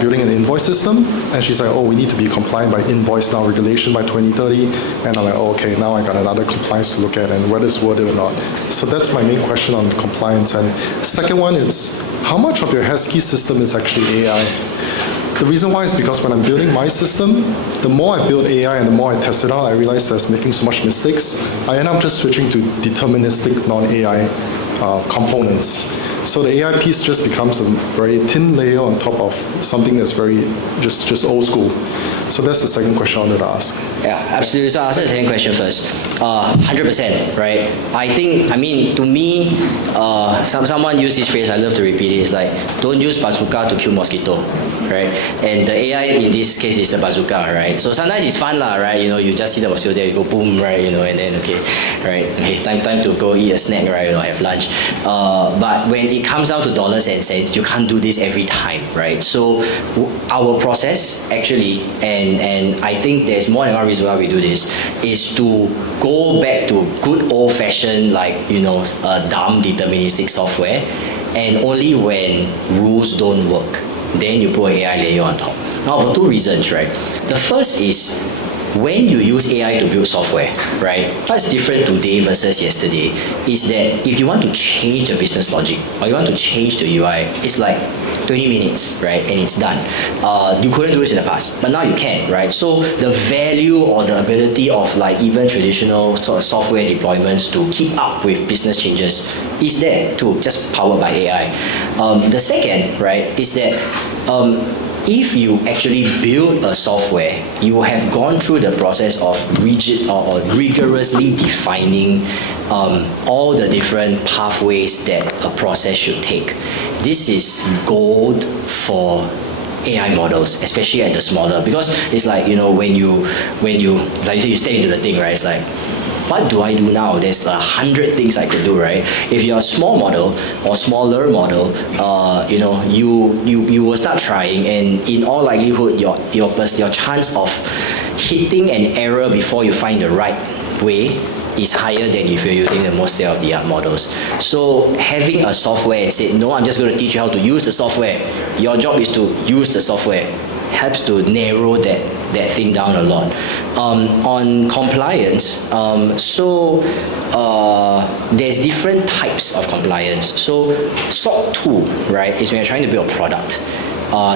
building an invoice system, and she's like, oh, we need to be compliant by invoice now regulation by 2030, and I'm like, oh, okay, now I got another compliance to look at, and whether it's worth it or not. So that's my main question on compliance. And second one is, how much of your Hesky system is actually AI? The reason why is because when I'm building my system, the more I build AI and the more I test it out, I realize that's making so much mistakes. I end up just switching to deterministic non-AI components. So the AI piece just becomes a very thin layer on top of something that's very just old school. So that's the second question I wanted to ask. Yeah, absolutely. So I'll answer the second question first. 100%, right? I mean, to me, someone used this phrase, I love to repeat it, it's like, don't use bazooka to kill mosquito, right? And the AI in this case is the bazooka, right? So sometimes it's fun, right? You know, you just see the mosquito there, you go boom, right? You know, and then, okay, time to go eat a snack, right? You know, have lunch. But when it comes down to dollars and cents, you can't do this every time, right? So our process actually, and I think there's more than one reason why we do this, is to go back to good old-fashioned, like, you know, dumb deterministic software, and only when rules don't work, then you put an AI layer on top. Now, for two reasons, right? The first is, when you use AI to build software, right, what's different today versus yesterday is that if you want to change the business logic or you want to change the UI, it's like 20 minutes, right? And it's done. You couldn't do this in the past, but now you can, right? So the value or the ability of like even traditional sort of software deployments to keep up with business changes is there too, just powered by AI. The second, right, is that if you actually build a software, you have gone through the process of rigid or rigorously defining all the different pathways that a process should take. This is gold for AI models, especially at the smaller, because it's like, when you like you stay into the thing, right? It's like, what do I do now? There's 100 things I could do, right? If you're a small model or smaller model, you will start trying, and in all likelihood, your chance of hitting an error before you find the right way is higher than if you're using the most state-of-the-art models. So having a software and say, no, I'm just going to teach you how to use the software. Your job is to use the software, helps to narrow that thing down a lot. On compliance, there's different types of compliance. So SOC 2, right, is when you're trying to build a product.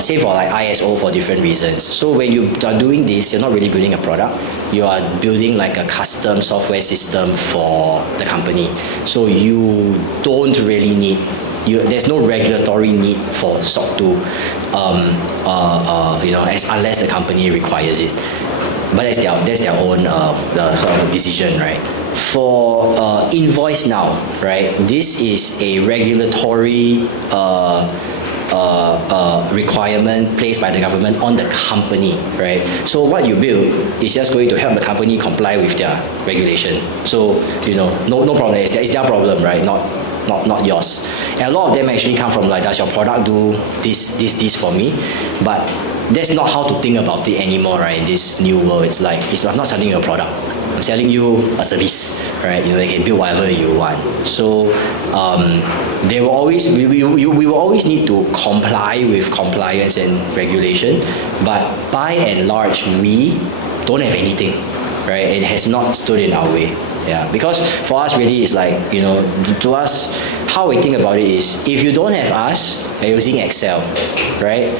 Say for like ISO for different reasons. So when you are doing this, you're not really building a product. You are building like a custom software system for the company. So you don't really need, there's no regulatory need for SOC 2, unless the company requires it. But that's their own sort of decision, right? For Invoice Now, right? This is a regulatory requirement placed by the government on the company, right? So what you build is just going to help the company comply with their regulation. So no problem. It's their problem, right? Not yours. And a lot of them actually come from like, does your product do this for me? But that's not how to think about it anymore, right? In this new world, it's like, I'm not selling you a product. I'm selling you a service, right? You can build whatever you want. So we will always need to comply with compliance and regulation, but by and large, we don't have anything, right? It has not stood in our way. Yeah, because for us really it's like, to us, how we think about it is, if you don't have us, you're using Excel, right?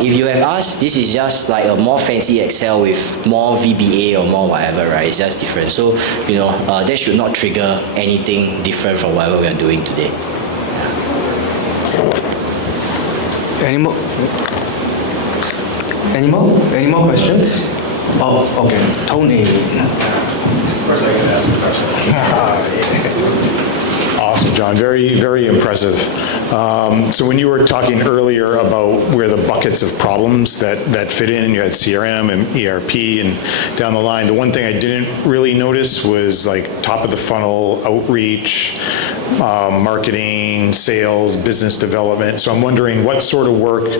If you have us, this is just like a more fancy Excel with more VBA or more whatever, right? It's just different. So, that should not trigger anything different from whatever we are doing today. Yeah. Any more questions? Oh, okay. Tony. First, I can ask a question. Awesome, John. Very, very impressive. So when you were talking earlier about where the buckets of problems that fit in, and you had CRM and ERP and down the line, the one thing I didn't really notice was like top of the funnel outreach, marketing, sales, business development. So I'm wondering, what sort of work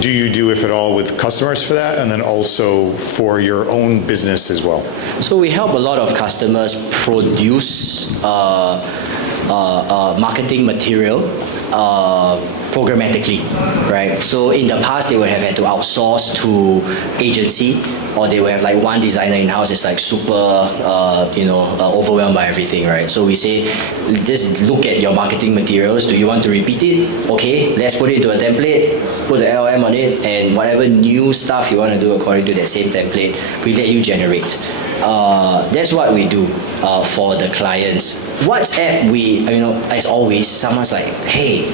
do you do, if at all, with customers for that, and then also for your own business as well? So we help a lot of customers produce marketing material programmatically, right? So in the past, they would have had to outsource to agency, or they would have like one designer in-house is like super, overwhelmed by everything, right? So we say, just look at your marketing materials. Do you want to repeat it? Okay, let's put it into a template, put the LLM on it, and whatever new stuff you want to do according to that same template, we let you generate. That's what we do for the clients. WhatsApp, as always, someone's like, hey,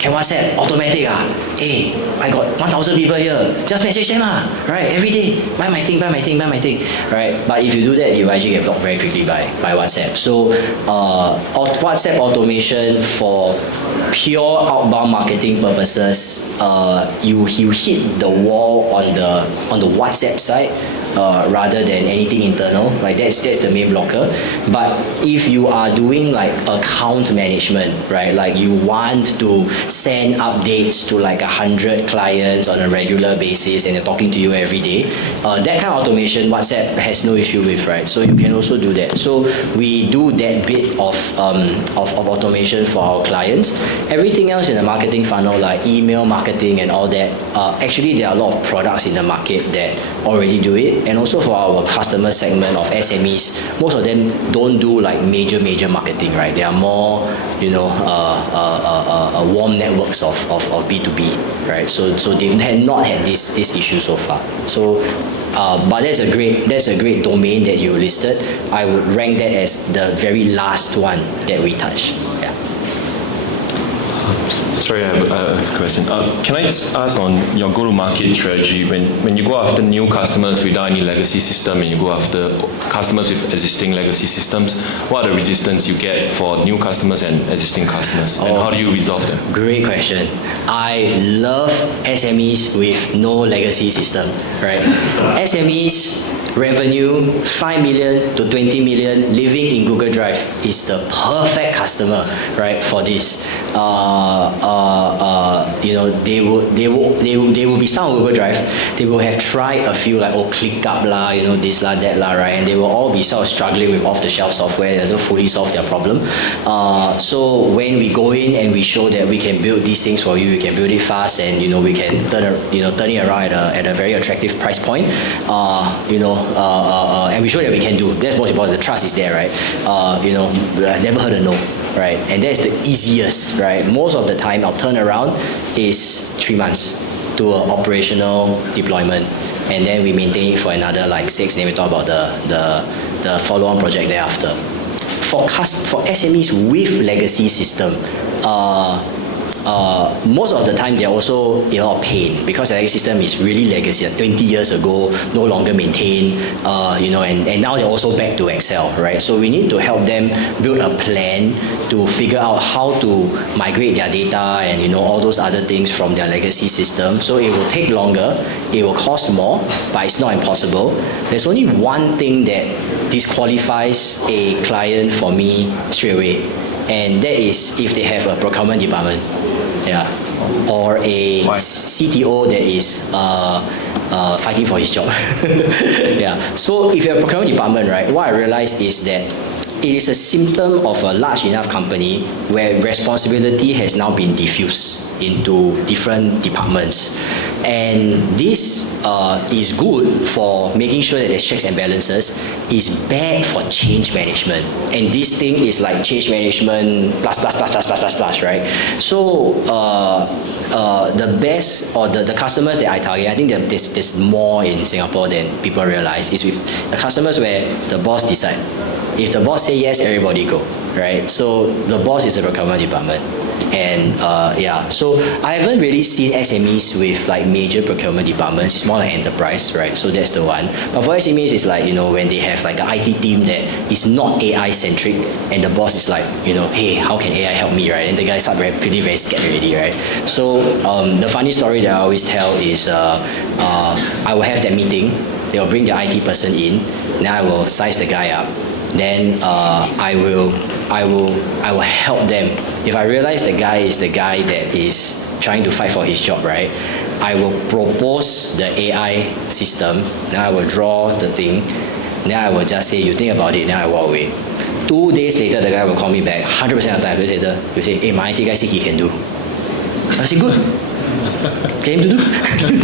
can WhatsApp automatic? Hey, I got 1,000 people here. Just message them, right? Every day, buy my thing, right? But if you do that, you actually get blocked very quickly by WhatsApp. So WhatsApp automation for pure outbound marketing purposes, you hit the wall on the WhatsApp side. Rather than anything internal, like that's the main blocker. But if you are doing like account management, right, like you want to send updates to like 100 clients on a regular basis, and they're talking to you every day, that kind of automation WhatsApp has no issue with, right? So you can also do that. So we do that bit of automation for our clients. Everything else in the marketing funnel, like email marketing and all that, actually there are a lot of products in the market that already do it. And also for our customer segment of SMEs, most of them don't do like major marketing, right? They are more, warm networks of B2B, right? So they've not had this issue so far. So but that's a great domain that you listed. I would rank that as the very last one that we touch. Yeah. Sorry, I have a question. Can I just ask on your go-to-market strategy, when you go after new customers without any legacy system and you go after customers with existing legacy systems, what are the resistance you get for new customers and existing customers, and how do you resolve them? Great question. I love SMEs with no legacy system, right? SMEs revenue 5 million to 20 million living in Google Drive is the perfect customer, right, for this. They will be some on Google Drive. They will have tried a few like ClickUp lah, this lah, that lah, right, and they will all be sort of struggling with off-the-shelf software that doesn't fully solve their problem. So when we go in and we show that we can build these things for you, we can build it fast, and we can turn it around at a very attractive price point, and we show that we can do. That's most important. The trust is there, right? I've never heard a no, right? And that's the easiest, right? Most of the time, our turnaround is 3 months to an operational deployment, and then we maintain it for another like 6. Then we talk about the follow-on project thereafter. For SMEs with legacy system, most of the time they're also in a lot of pain because the legacy system is really legacy, like 20 years ago, no longer maintained, and now they're also back to Excel, right? So we need to help them build a plan to figure out how to migrate their data and all those other things from their legacy system. So it will take longer, it will cost more, but it's not impossible. There's only one thing that disqualifies a client for me straight away, and that is if they have a procurement department. Yeah, or a CTO that is fighting for his job. Yeah. So if you have a procurement department, right, what I realized is that it is a symptom of a large enough company where responsibility has now been diffused into different departments. And this is good for making sure that there's checks and balances, is bad for change management. And this thing is like change management plus, right? So the best, or the customers that I target, I think that there's more in Singapore than people realize, is with the customers where the boss decide. If the boss say yes, everybody go, right? So the boss is the procurement department. And so I haven't really seen SMEs with like major procurement departments. It's more like enterprise, right? So that's the one. But for SMEs, it's like, when they have like an IT team that is not AI centric, and the boss is like, hey, how can AI help me, right? And the guys start feeling very scared already, right? So the funny story that I always tell is I will have that meeting. They will bring the IT person in. Then I will size the guy up. Then I will help them. If I realize the guy is the guy that is trying to fight for his job, right, I will propose the AI system. Then I will draw the thing. Then I will just say, you think about it. Then I walk away. 2 days later, the guy will call me back. 100% of the time, he will say, hey, my IT guy said he can do. So I say, good. Get him to do.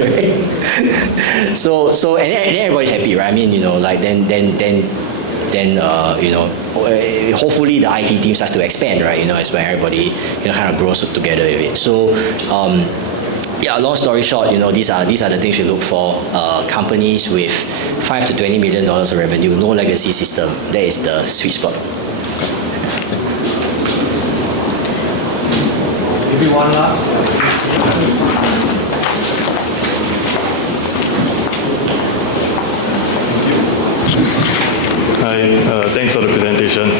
Right? So and then everybody's happy, right? I mean, then hopefully the IT team starts to expand, right? As when everybody kind of grows together with it. So long story short, these are the things we look for. Companies with $5 to $20 million of revenue, no legacy system. That is the sweet spot. Maybe one last. Hi, thanks for the presentation.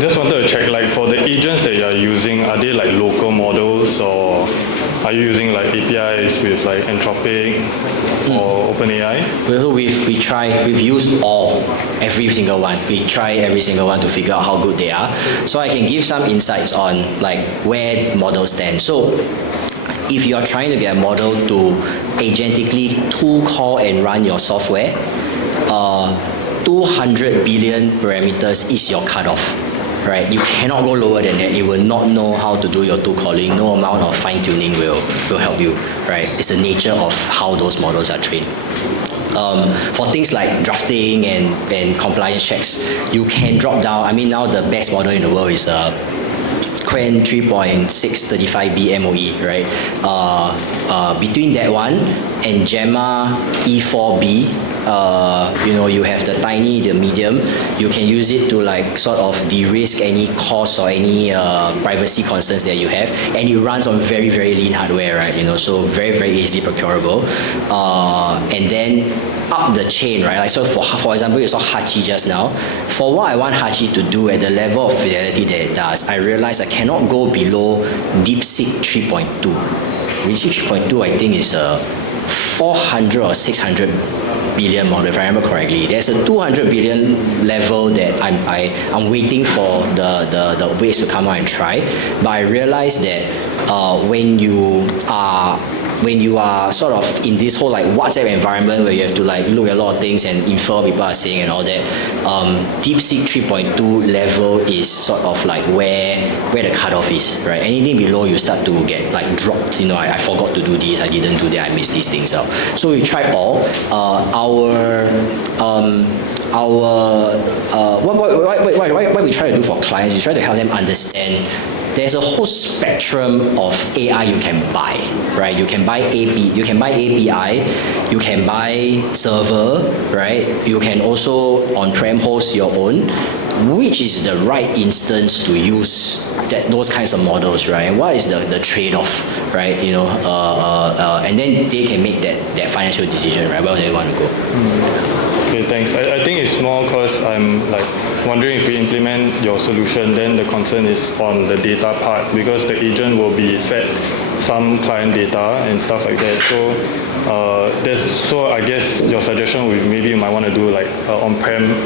Just wanted to check, like for the agents that you are using, are they like local models, or are you using like APIs with like Anthropic or OpenAI? Well, we've used every single one. We try every single one to figure out how good they are. So I can give some insights on like where models stand. So if you are trying to get a model to agentically tool call and run your software, 200 billion parameters is your cutoff. right? You cannot go lower than that. It will not know how to do your tool calling. No amount of fine tuning will help you, right? It's the nature of how those models are trained. For things like drafting and compliance checks, you can drop down. I mean, now the best model in the world is Quen 3.635B MOE, right? Between that one and Gemma E4B, you have the tiny, the medium. You can use it to like sort of de-risk any cost or any privacy concerns that you have, and it runs on very, very lean hardware, right? So very, very easily procurable. And then up the chain, right? Like, so for example, you saw Hachi just now. For what I want Hachi to do at the level of fidelity that it does, I realize I cannot go below DeepSeek 3.2. DeepSeek 3.2, I think, is a 400 or 600 billion model, if I remember correctly. There's a 200 billion level that I'm waiting for the weights to come out and try. But I realized that when you are sort of in this whole like WhatsApp environment where you have to like look at a lot of things and infer what people are saying and all that, DeepSeek 3.2 level is sort of like where the cutoff is, right? Anything below, you start to get like dropped. I forgot to do this, I didn't do that, I missed these things out. So we tried all. What we try to do for clients is try to help them understand there's a whole spectrum of AI you can buy, right? You can buy API, you can buy server, right? You can also on-prem host your own. Which is the right instance to use those kinds of models, right? And what is the trade-off, right? And then they can make that financial decision, right? Where they want to go. Okay, thanks. I think it's more because I'm like wondering if we implement your solution, then the concern is on the data part, because the agent will be fed some client data and stuff like that. So I guess your suggestion would maybe you might want to do like on-prem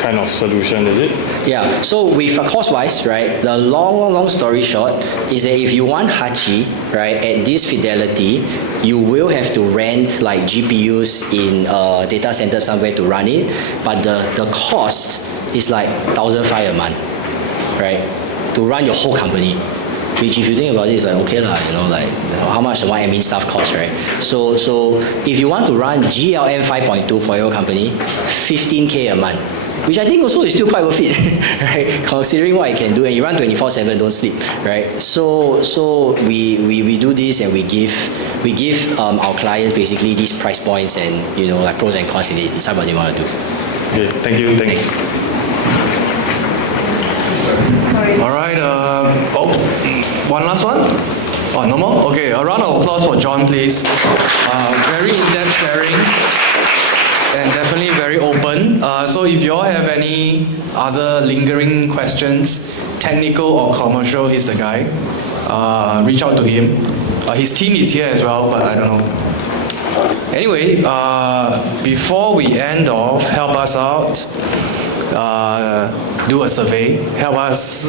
kind of solution, is it? Yeah. So with cost-wise, right, the long story short is that if you want Hachi, right, at this fidelity, you will have to rent like GPUs in a data center somewhere to run it, but the cost is like 1,500 a month, right, to run your whole company. Which, if you think about it, is like okay lah, like how much the admin stuff costs, right? So if you want to run GLM 5.2 for your company, 15K a month, which I think also is still quite worth it, right? Considering what I can do, and you run 24/7, don't sleep, right? So we do this, and we give our clients basically these price points and like pros and cons, and they decide what they want to do. Okay, thank you. Thanks. All right. One last one? Oh, no more? Okay, a round of applause for John, please. Very in-depth sharing and definitely very open. So if you all have any other lingering questions, technical or commercial, he's the guy. Reach out to him. His team is here as well, but I don't know. Anyway, before we end off, help us out. Do a survey, help us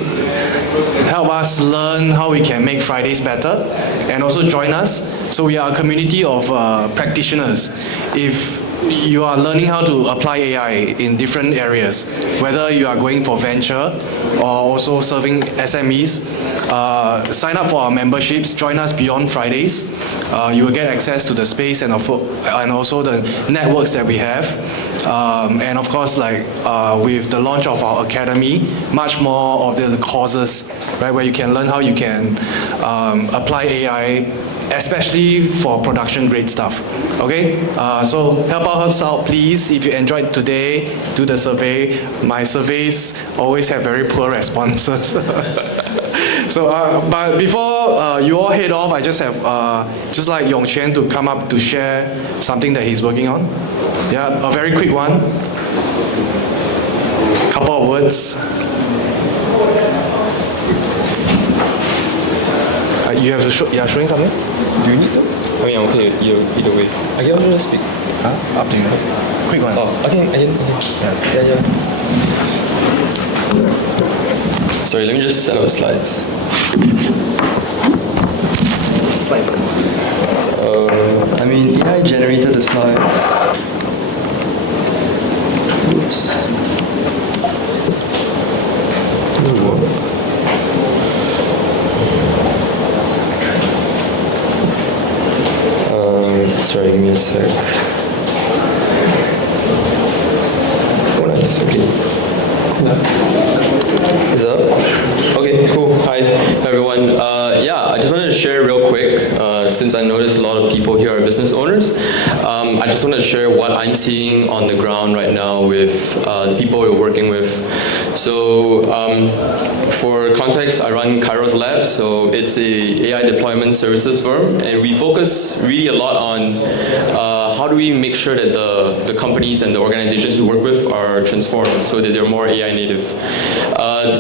learn how we can make Fridays better, and also join us. So we are a community of practitioners. If you are learning how to apply AI in different areas, whether you are going for venture or also serving SMEs, sign up for our memberships, join us beyond Fridays. You will get access to the space and also the networks that we have. And of course, with the launch of our academy, much more of the courses, right, where you can learn how you can apply AI, especially for production grade stuff. Okay, so help us out, please. If you enjoyed today, do the survey. My surveys always have very poor responses. So, but before you all head off, I just have just like Yongquan to come up to share something that he's working on. Yeah, a very quick one. Couple of words. You have to show. Yeah, showing something. Do you need to? I mean, I'm okay either way. I can also just speak. Huh? Up to you. Quick one. Oh, okay. Yeah. Sorry, let me just set up the slides. I mean, AI generated the slides. Oops. Sorry, give me a sec. Oh, nice. Okay. Cool. Is that up? Okay, cool. Hi, everyone. Yeah, I just wanted to share real quick, since I noticed a lot of people here are business owners. I just want to share what I'm seeing on the ground right now with the people we're working with. So, for context, I run Kairos Labs, so it's a AI deployment services firm, and we focus really a lot on how do we make sure that the companies and the organizations we work with are transformed so that they're more AI native.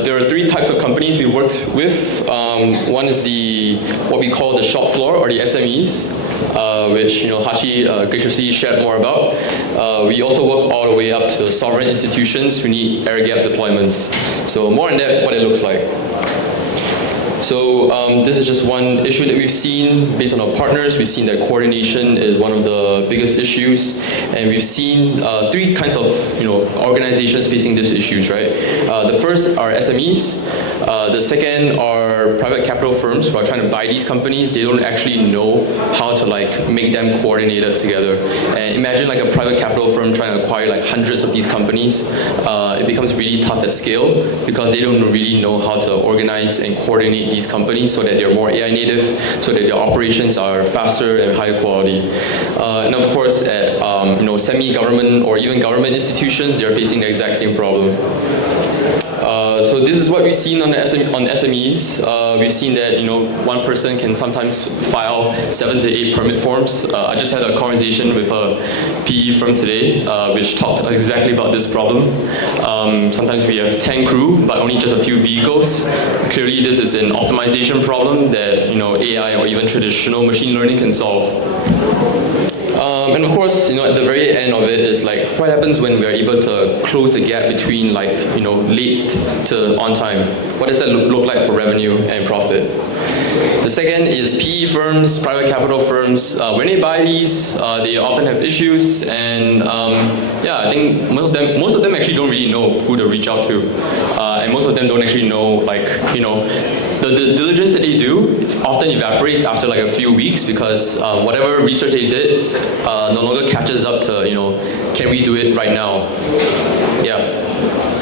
There are three types of companies we've worked with. One is what we call the shop floor, or the SMEs, which Hachi graciously shared more about. We also work all the way up to sovereign institutions who need air-gap deployments. So more on that, what it looks like. So this is just one issue that we've seen based on our partners. We've seen that coordination is one of the biggest issues, and we've seen three kinds of organizations facing these issues, right? The first are SMEs. The second are private capital firms who are trying to buy these companies. They don't actually know how to make them coordinated together. And imagine a private capital firm trying to acquire hundreds of these companies. It becomes really tough at scale because they don't really know how to organize and coordinate these companies so that they're more AI native, so that their operations are faster and higher quality. And of course, at semi-government or even government institutions, they're facing the exact same problem. So this is what we've seen on SMEs. We've seen that one person can sometimes file 7 to 8 permit forms. I just had a conversation with a PE firm today, which talked exactly about this problem. Sometimes we have 10 crew, but only just a few vehicles. Clearly, this is an optimization problem that AI or even traditional machine learning can solve. And of course, at the very end of it is what happens when we are able to close the gap between late to on time? What does that look like for revenue and profit? The second is PE firms, private capital firms. When they buy these, they often have issues, and yeah, I think most of them actually don't really know who to reach out to, and most of them don't actually know the diligence that they do. It often evaporates after a few weeks because whatever research they did no longer catches up to can we do it right now? Yeah.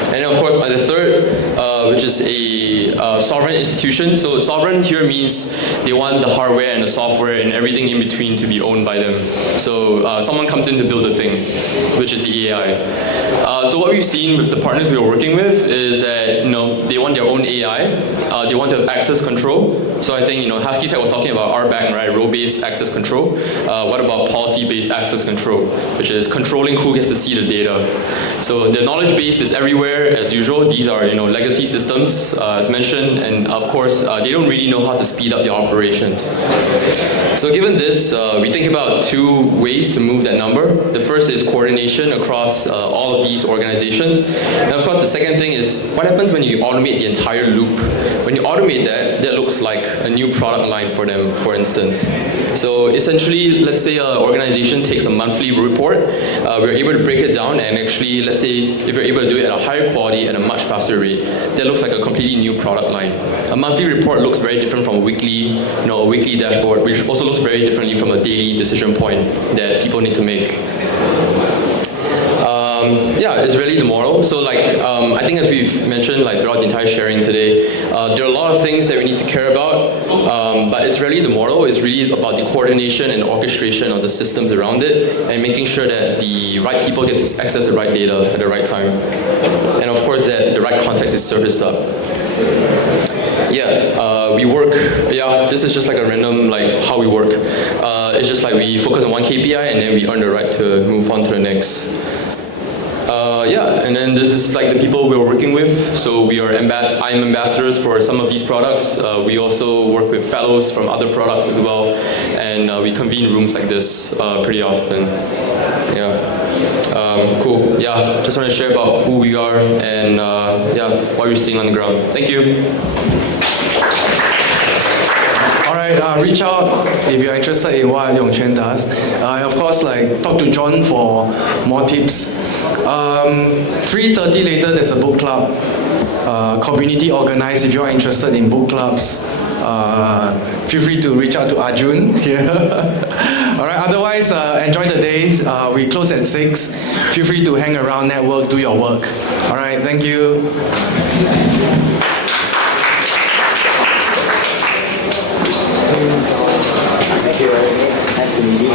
And then of course, the third, which is a sovereign institution. So sovereign here means they want the hardware and the software and everything in between to be owned by them. So someone comes in to build the thing, which is the AI. So what we've seen with the partners we are working with is that they want their own AI. They want to have access control. So I think Husky Tech was talking about RBAC, right? Role-based access control. What about policy-based access control, which is controlling who gets to see the data? So the knowledge base is everywhere as usual. These are legacy systems, as mentioned, and of course they don't really know how to speed up their operations. So given this, we think about 2 ways to move that number. The first is coordination across all of these organizations, and of course the second thing is what happens when you automate the entire loop. When you automate that looks like a new product line for them, for instance. So essentially, let's say an organization takes a monthly report, we're able to break it down, and actually, let's say if you're able to do it at a higher quality and a much faster rate, that looks like a completely new product line. A monthly report looks very different from a weekly dashboard, which also looks very differently from a daily decision point that people need to make. Yeah, it's really the model. So I think as we've mentioned throughout the entire sharing today, there are a lot of things that we need to care about, but it's really the model. It's really about the coordination and orchestration of the systems around it, and making sure that the right people get to access the right data at the right time. And of course that the right context is surfaced up. Yeah, we work, this is just a random how we work. It's just we focus on one KPI and then we earn the right to move on to the next. Yeah, and then this is the people we're working with. So we are I'm ambassadors for some of these products. We also work with fellows from other products as well, and we convene rooms like this pretty often. Yeah, cool. Yeah, just want to share about who we are and yeah, what we're seeing on the ground. Thank you. Alright, reach out if you're interested in what Yongquan does. Of course, talk to John for more tips. 3:30 later, there's a book club. Community organized. If you are interested in book clubs, feel free to reach out to Arjun here. All right. Otherwise, enjoy the days. We close at 6. Feel free to hang around, network, do your work. All right. Thank you. Nice to meet you.